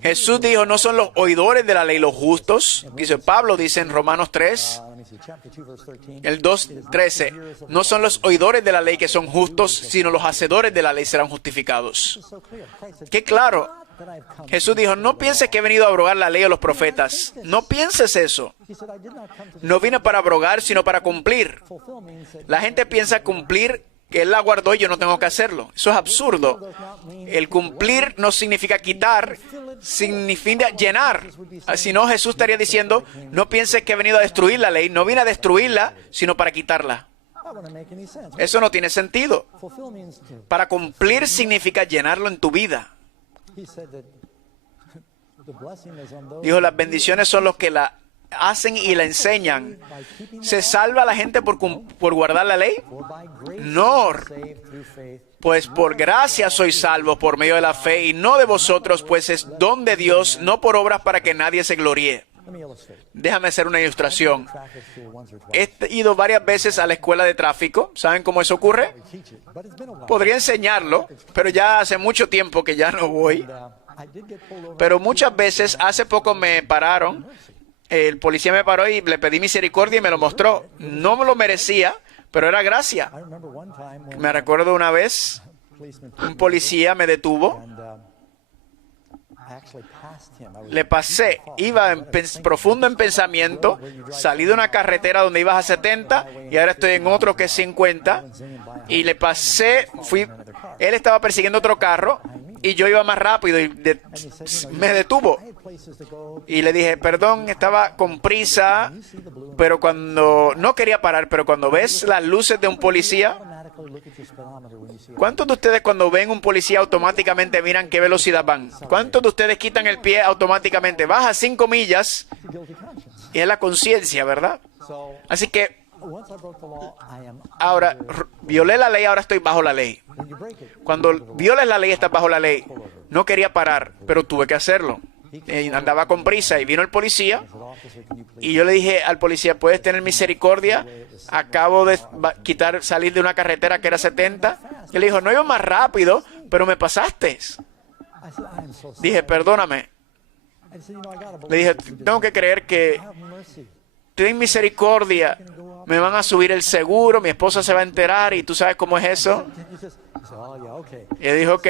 Jesús dijo, no son los oidores de la ley los justos. Dice Pablo, dice en Romanos 3, el 2:13. No son los oidores de la ley que son justos, sino los hacedores de la ley serán justificados. Qué claro. Jesús dijo, no pienses que he venido a abrogar la ley o los profetas. No pienses eso. No vine para abrogar, sino para cumplir. La gente piensa cumplir, que Él la guardó y yo no tengo que hacerlo. Eso es absurdo. El cumplir no significa quitar, significa llenar. Si no, Jesús estaría diciendo, no pienses que he venido a destruir la ley. No vine a destruirla, sino para quitarla. Eso no tiene sentido. Para cumplir significa llenarlo en tu vida. Dijo, las bendiciones son los que la hacen y la enseñan. ¿Se salva la gente por guardar la ley? No. Pues por gracia sois salvos por medio de la fe y no de vosotros, pues es don de Dios, no por obras para que nadie se gloríe. Déjame hacer una ilustración. He ido varias veces a la escuela de tráfico. ¿Saben cómo eso ocurre? Podría enseñarlo, pero ya hace mucho tiempo que ya no voy. Pero muchas veces, hace poco me pararon, el policía me paró y le pedí misericordia y me lo mostró. No me lo merecía, pero era gracia. Me recuerdo una vez, un policía me detuvo. Le pasé, iba profundo en pensamiento, salí de una carretera donde ibas a 70 y ahora estoy en otro que es 50 y le pasé, él estaba persiguiendo otro carro y yo iba más rápido y me detuvo. Y le dije, perdón, estaba con prisa, pero cuando no quería parar, pero cuando ves las luces de un policía, ¿cuántos de ustedes cuando ven un policía automáticamente miran qué velocidad van? ¿Cuántos de ustedes quitan el pie automáticamente? Baja 5 millas y es la conciencia, ¿verdad? Así que ahora violé la ley, ahora estoy bajo la ley. Cuando violes la ley, estás bajo la ley. No quería parar, pero tuve que hacerlo. Andaba con prisa y vino el policía y yo le dije al policía, ¿puedes tener misericordia? Acabo de salir de una carretera que era 70. Y le dijo, no iba más rápido, pero me pasaste. Dije, perdóname. Le dije, tengo que creer que ten misericordia. Me van a subir el seguro, mi esposa se va a enterar y tú sabes cómo es eso. Y él dijo, ok,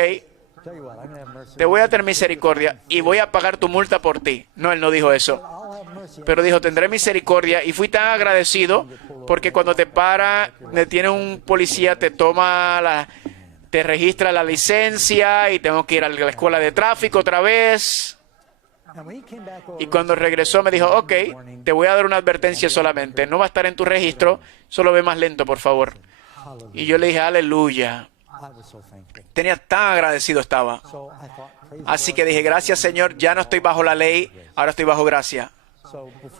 te voy a tener misericordia y voy a pagar tu multa por ti. No, él no dijo eso. Pero dijo, tendré misericordia. Y fui tan agradecido porque cuando te para, detiene un policía, te registra la licencia y tengo que ir a la escuela de tráfico otra vez. Y cuando regresó me dijo, ok, te voy a dar una advertencia solamente. No va a estar en tu registro, solo ve más lento, por favor. Y yo le dije, aleluya. Tenía tan agradecido estaba. Así que dije, gracias Señor, ya no estoy bajo la ley, ahora estoy bajo gracia.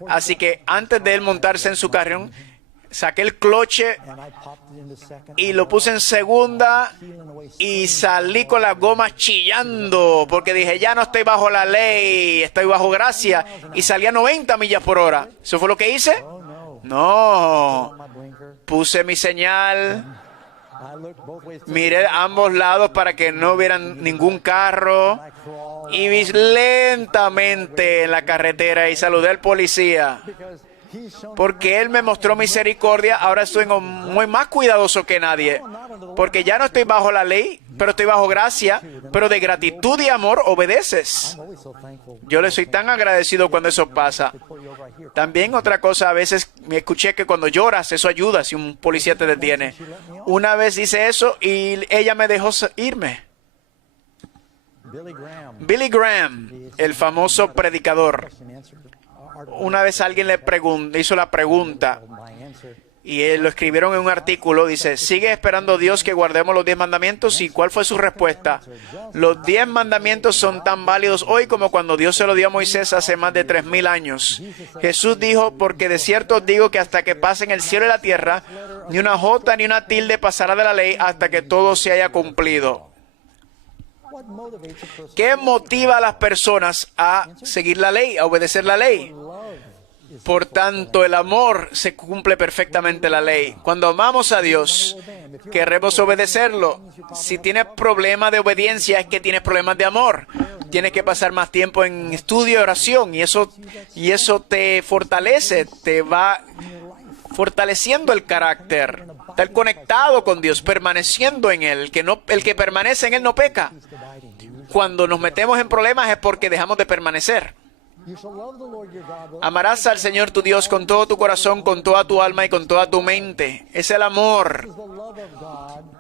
Así que antes de él montarse en su carro, saqué el cloche y lo puse en segunda y salí con las gomas chillando porque dije, ya no estoy bajo la ley, estoy bajo gracia, y salí a 90 millas por hora. ¿Eso fue lo que hice? No. Puse mi señal, miré a ambos lados para que no hubiera ningún carro y vi lentamente en la carretera y saludé al policía. Porque él me mostró misericordia, ahora estoy muy más cuidadoso que nadie. Porque ya no estoy bajo la ley, pero estoy bajo gracia, pero de gratitud y amor obedeces. Yo le soy tan agradecido cuando eso pasa. También otra cosa, a veces me escuché que cuando lloras, eso ayuda si un policía te detiene. Una vez hice eso y ella me dejó irme. Billy Graham, el famoso predicador. Una vez alguien le hizo la pregunta y lo escribieron en un artículo, dice, ¿sigue esperando Dios que guardemos los 10 mandamientos? ¿Y cuál fue su respuesta? Los 10 mandamientos son tan válidos hoy como cuando Dios se lo dio a Moisés hace más de 3000 años. Jesús dijo, porque de cierto os digo que hasta que pasen el cielo y la tierra, ni una jota ni una tilde pasará de la ley hasta que todo se haya cumplido. ¿Qué motiva a las personas a seguir la ley, a obedecer la ley? Por tanto, el amor se cumple perfectamente la ley. Cuando amamos a Dios, queremos obedecerlo. Si tienes problemas de obediencia, es que tienes problemas de amor. Tienes que pasar más tiempo en estudio y oración, y eso te fortalece, te va fortaleciendo el carácter. Estar conectado con Dios, permaneciendo en Él. El que permanece en Él no peca. Cuando nos metemos en problemas es porque dejamos de permanecer. Amarás al Señor tu Dios con todo tu corazón, con toda tu alma y con toda tu mente. Es el amor.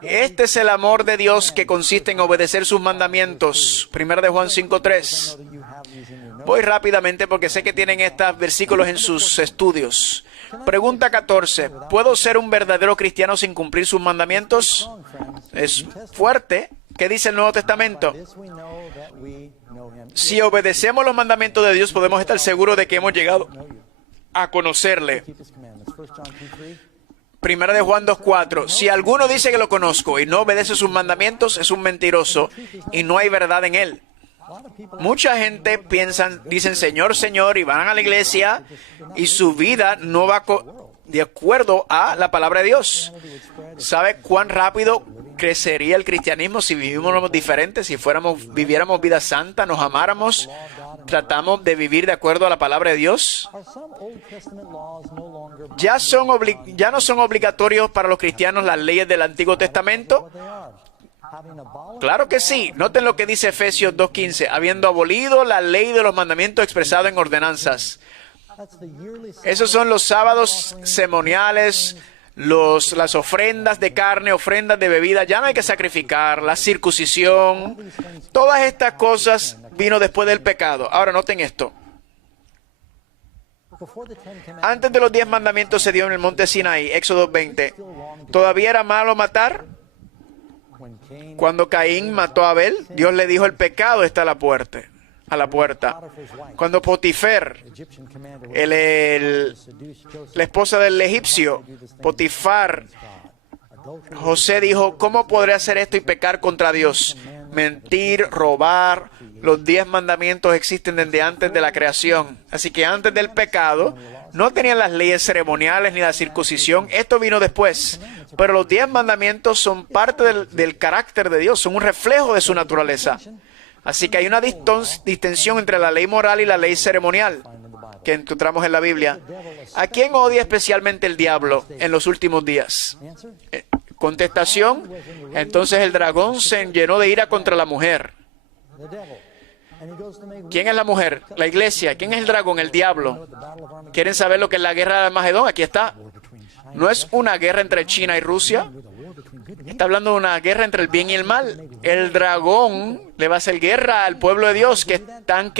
Este es el amor de Dios que consiste en obedecer sus mandamientos. 1 Juan 5:3. Voy rápidamente porque sé que tienen estos versículos en sus estudios. Pregunta 14. ¿Puedo ser un verdadero cristiano sin cumplir sus mandamientos? Es fuerte. ¿Qué dice el Nuevo Testamento? Si obedecemos los mandamientos de Dios, podemos estar seguros de que hemos llegado a conocerle. 1 Juan 2:4. Si alguno dice que lo conozco y no obedece sus mandamientos, es un mentiroso y no hay verdad en él. Mucha gente dicen Señor, Señor, y van a la iglesia y su vida no va de acuerdo a la palabra de Dios. ¿Sabe cuán rápido crecería el cristianismo si viviéramos diferentes, si viviéramos vida santa, nos amáramos, tratamos de vivir de acuerdo a la palabra de Dios? ¿Ya no son obligatorios para los cristianos las leyes del Antiguo Testamento? Claro que sí. Noten lo que dice Efesios 2:15, habiendo abolido la ley de los mandamientos expresados en ordenanzas. Esos son los sábados ceremoniales, las ofrendas de carne, ofrendas de bebida, ya no hay que sacrificar, la circuncisión, todas estas cosas vino después del pecado. Ahora noten esto. Antes de los 10 mandamientos se dio en el monte Sinaí, Éxodo 20. ¿Todavía era malo matar? Cuando Caín mató a Abel, Dios le dijo, el pecado está a la puerta. Cuando Potifar, la esposa del egipcio, Potifar, José dijo, ¿cómo podré hacer esto y pecar contra Dios? Mentir, robar, los 10 mandamientos existen desde antes de la creación. Así que antes del pecado no tenían las leyes ceremoniales ni la circuncisión. Esto vino después. Pero los 10 mandamientos son parte del carácter de Dios, son un reflejo de su naturaleza. Así que hay una distinción entre la ley moral y la ley ceremonial que encontramos en la Biblia. ¿A quién odia especialmente el diablo en los últimos días? Contestación, entonces el dragón se llenó de ira contra la mujer. ¿Quién es la mujer? La iglesia. ¿Quién es el dragón? El diablo. ¿Quieren saber lo que es la guerra de Armagedón? Aquí está. No es una guerra entre China y Rusia. Está hablando de una guerra entre el bien y el mal. El dragón le va a hacer guerra al pueblo de Dios que están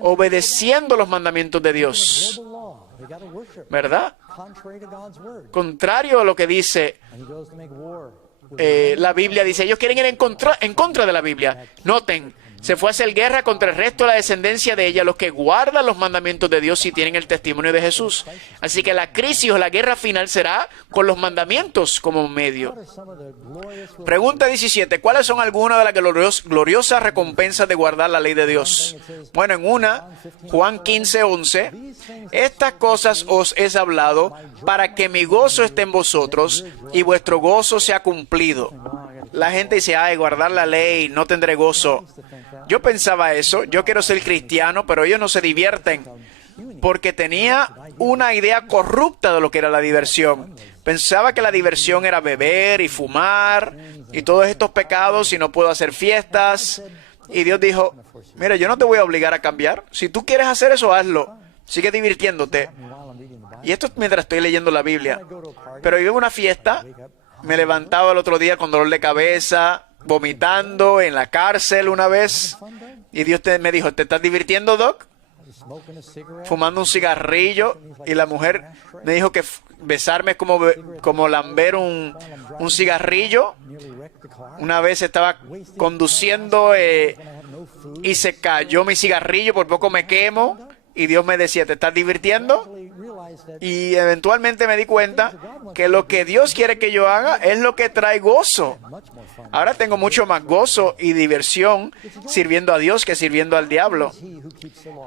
obedeciendo los mandamientos de Dios. ¿Verdad? Contrario a lo que dice la Biblia, dice, ellos quieren ir en contra de la Biblia. Noten, se fue a hacer guerra contra el resto de la descendencia de ella, los que guardan los mandamientos de Dios y tienen el testimonio de Jesús. Así que la crisis o la guerra final será con los mandamientos como medio. Pregunta 17. ¿Cuáles son algunas de las gloriosas recompensas de guardar la ley de Dios? Bueno, en una, Juan 15:11, estas cosas os he hablado para que mi gozo esté en vosotros y vuestro gozo sea cumplido. La gente dice, ay, guardar la ley, no tendré gozo. Yo pensaba eso, yo quiero ser cristiano, pero ellos no se divierten, porque tenía una idea corrupta de lo que era la diversión. Pensaba que la diversión era beber y fumar y todos estos pecados y no puedo hacer fiestas. Y Dios dijo, mira, yo no te voy a obligar a cambiar. Si tú quieres hacer eso, hazlo. Sigue divirtiéndote. Y esto es mientras estoy leyendo la Biblia. Pero yo iba a una fiesta, me levantaba el otro día con dolor de cabeza, vomitando en la cárcel una vez. Y Dios me dijo, ¿te estás divirtiendo, Doc? Fumando un cigarrillo. Y la mujer me dijo que besarme es como lamber un cigarrillo. Una vez estaba conduciendo y se cayó mi cigarrillo, por poco me quemo. Y Dios me decía, ¿te estás divirtiendo? Y eventualmente me di cuenta que lo que Dios quiere que yo haga es lo que trae gozo. Ahora tengo mucho más gozo y diversión sirviendo a Dios que sirviendo al diablo.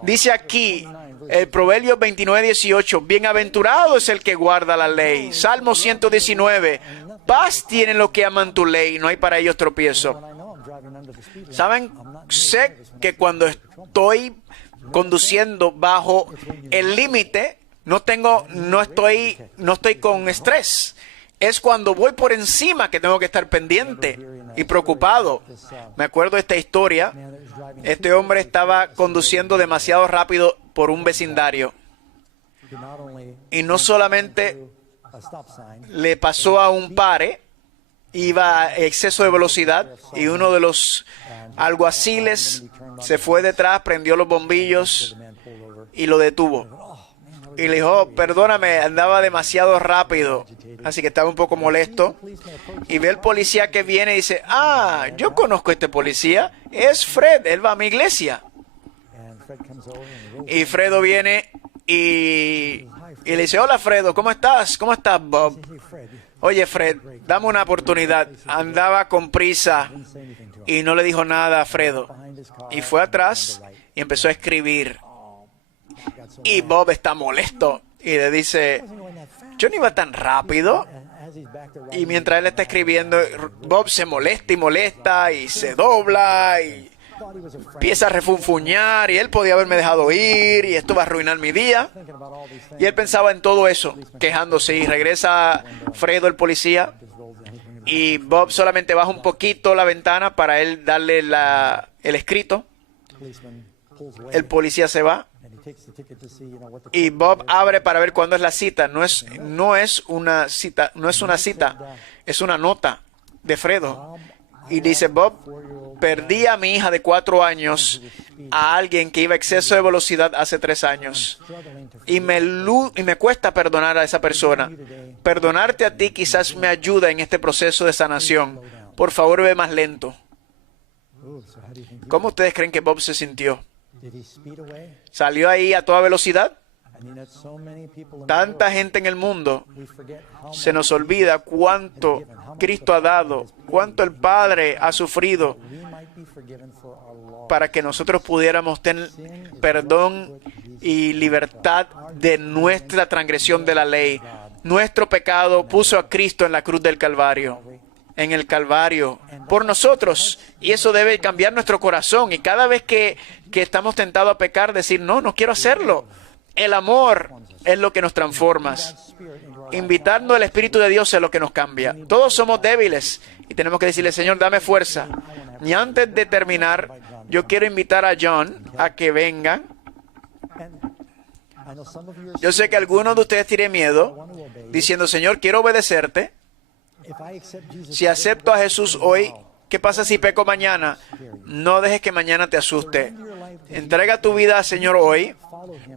Dice aquí, el Proverbios 29:18, bienaventurado es el que guarda la ley. Salmo 119, paz tienen los que aman tu ley, no hay para ellos tropiezo. ¿Saben? Sé que cuando estoy conduciendo bajo el límite, no estoy con estrés. Es cuando voy por encima que tengo que estar pendiente y preocupado. Me acuerdo de esta historia. Este hombre estaba conduciendo demasiado rápido por un vecindario. Y no solamente le pasó a un pare, iba a exceso de velocidad y uno de los alguaciles se fue detrás, prendió los bombillos y lo detuvo. Y le dijo, oh, perdóname, andaba demasiado rápido. Así que estaba un poco molesto. Y ve el policía que viene y dice, ah, yo conozco a este policía. Es Fred, él va a mi iglesia. Y Fredo viene y le dice, hola Fredo, ¿cómo estás? ¿Cómo estás, Bob? Oye, Fred, dame una oportunidad. Andaba con prisa y no le dijo nada a Fredo. Y fue atrás y empezó a escribir. Y Bob está molesto y le dice, yo no iba tan rápido. Y mientras él está escribiendo, Bob se molesta y se dobla y empieza a refunfuñar, y él podía haberme dejado ir y esto va a arruinar mi día. Y él pensaba en todo eso, quejándose, y regresa Fredo, el policía, y Bob solamente baja un poquito la ventana para él darle el escrito. El policía se va y Bob abre para ver cuándo es la cita. No es una cita, es una nota de Fredo. y dice, Bob, perdí a mi hija de 4 años a alguien que iba a exceso de velocidad hace 3 años. Y me cuesta perdonar a esa persona. Perdonarte a ti quizás me ayuda en este proceso de sanación. Por favor, ve más lento. ¿Cómo ustedes creen que Bob se sintió? ¿Salió ahí a toda velocidad? Tanta gente en el mundo, se nos olvida cuánto Cristo ha dado, cuánto el Padre ha sufrido para que nosotros pudiéramos tener perdón y libertad de nuestra transgresión de la ley. Nuestro pecado puso a Cristo en la cruz del Calvario, en el Calvario, por nosotros. Y eso debe cambiar nuestro corazón. Y cada vez que estamos tentados a pecar, decir, no quiero hacerlo. El amor es lo que nos transforma. Invitando al Espíritu de Dios es lo que nos cambia. Todos somos débiles y tenemos que decirle, Señor, dame fuerza. Y antes de terminar, yo quiero invitar a John a que venga. Yo sé que algunos de ustedes tienen miedo, diciendo, Señor, quiero obedecerte. Si acepto a Jesús hoy, ¿qué pasa si peco mañana? No dejes que mañana te asuste. Entrega tu vida al Señor hoy.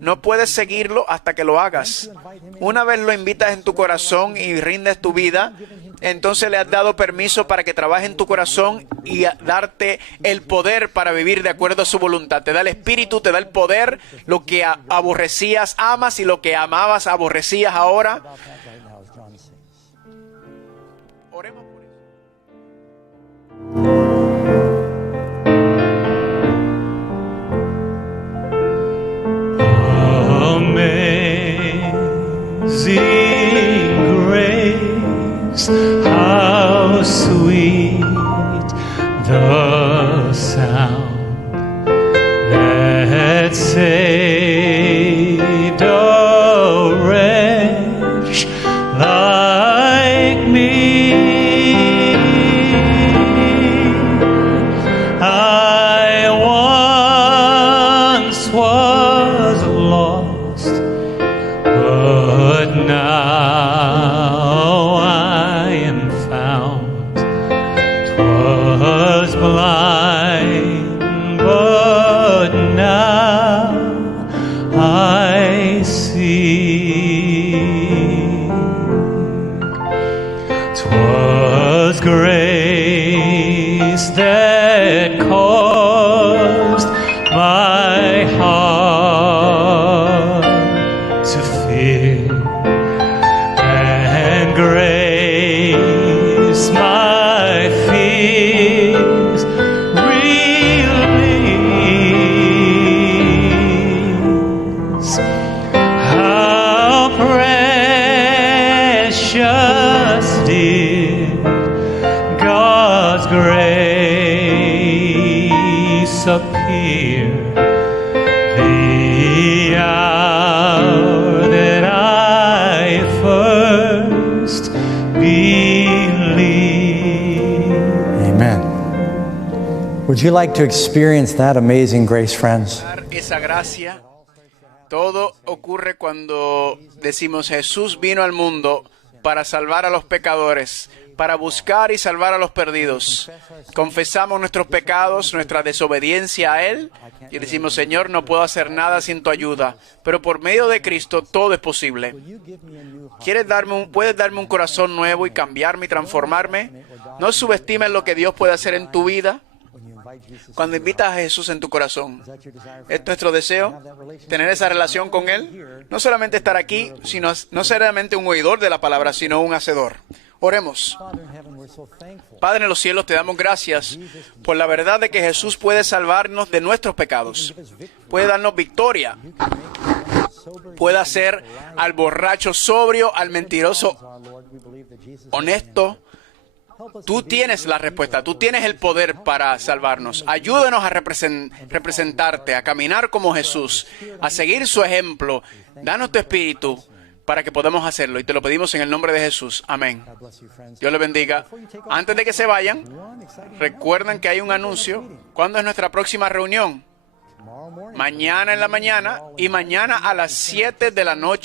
No puedes seguirlo hasta que lo hagas. Una vez lo invitas en tu corazón y rindes tu vida, entonces le has dado permiso para que trabaje en tu corazón y darte el poder para vivir de acuerdo a su voluntad. Te da el Espíritu, te da el poder. Lo que aborrecías, amas, y lo que amabas, aborrecías ahora. Oremos por eso. Amazing grace, how sweet the sound that saved a wretch like me. I once was lost, but now I am found. 'Twas blind, but now I see. 'Twas grace that caused my heart to fear, and grace my fears relieves. How precious did God's grace appear the hour that I first believed. Amen. Would you like to experience that amazing grace, friends? Esa gracia, todo ocurre cuando decimos Jesús vino al mundo para salvar a los pecadores, para buscar y salvar a los perdidos. Confesamos nuestros pecados, nuestra desobediencia a Él, y decimos, Señor, no puedo hacer nada sin tu ayuda, pero por medio de Cristo todo es posible. ¿Puedes darme un corazón nuevo y cambiarme y transformarme? No subestimes lo que Dios puede hacer en tu vida cuando invitas a Jesús en tu corazón. Es nuestro deseo tener esa relación con Él. No solamente estar aquí, sino no solamente un oidor de la palabra, sino un hacedor. Oremos. Padre en los cielos, te damos gracias por la verdad de que Jesús puede salvarnos de nuestros pecados. Puede darnos victoria. Puede hacer al borracho sobrio, al mentiroso honesto. Tú tienes la respuesta, tú tienes el poder para salvarnos. Ayúdanos a representarte, a caminar como Jesús, a seguir su ejemplo. Danos tu espíritu para que podamos hacerlo. Y te lo pedimos en el nombre de Jesús. Amén. Dios les bendiga. Antes de que se vayan, recuerden que hay un anuncio. ¿Cuándo es nuestra próxima reunión? Mañana en la mañana y mañana a las 7 de la noche.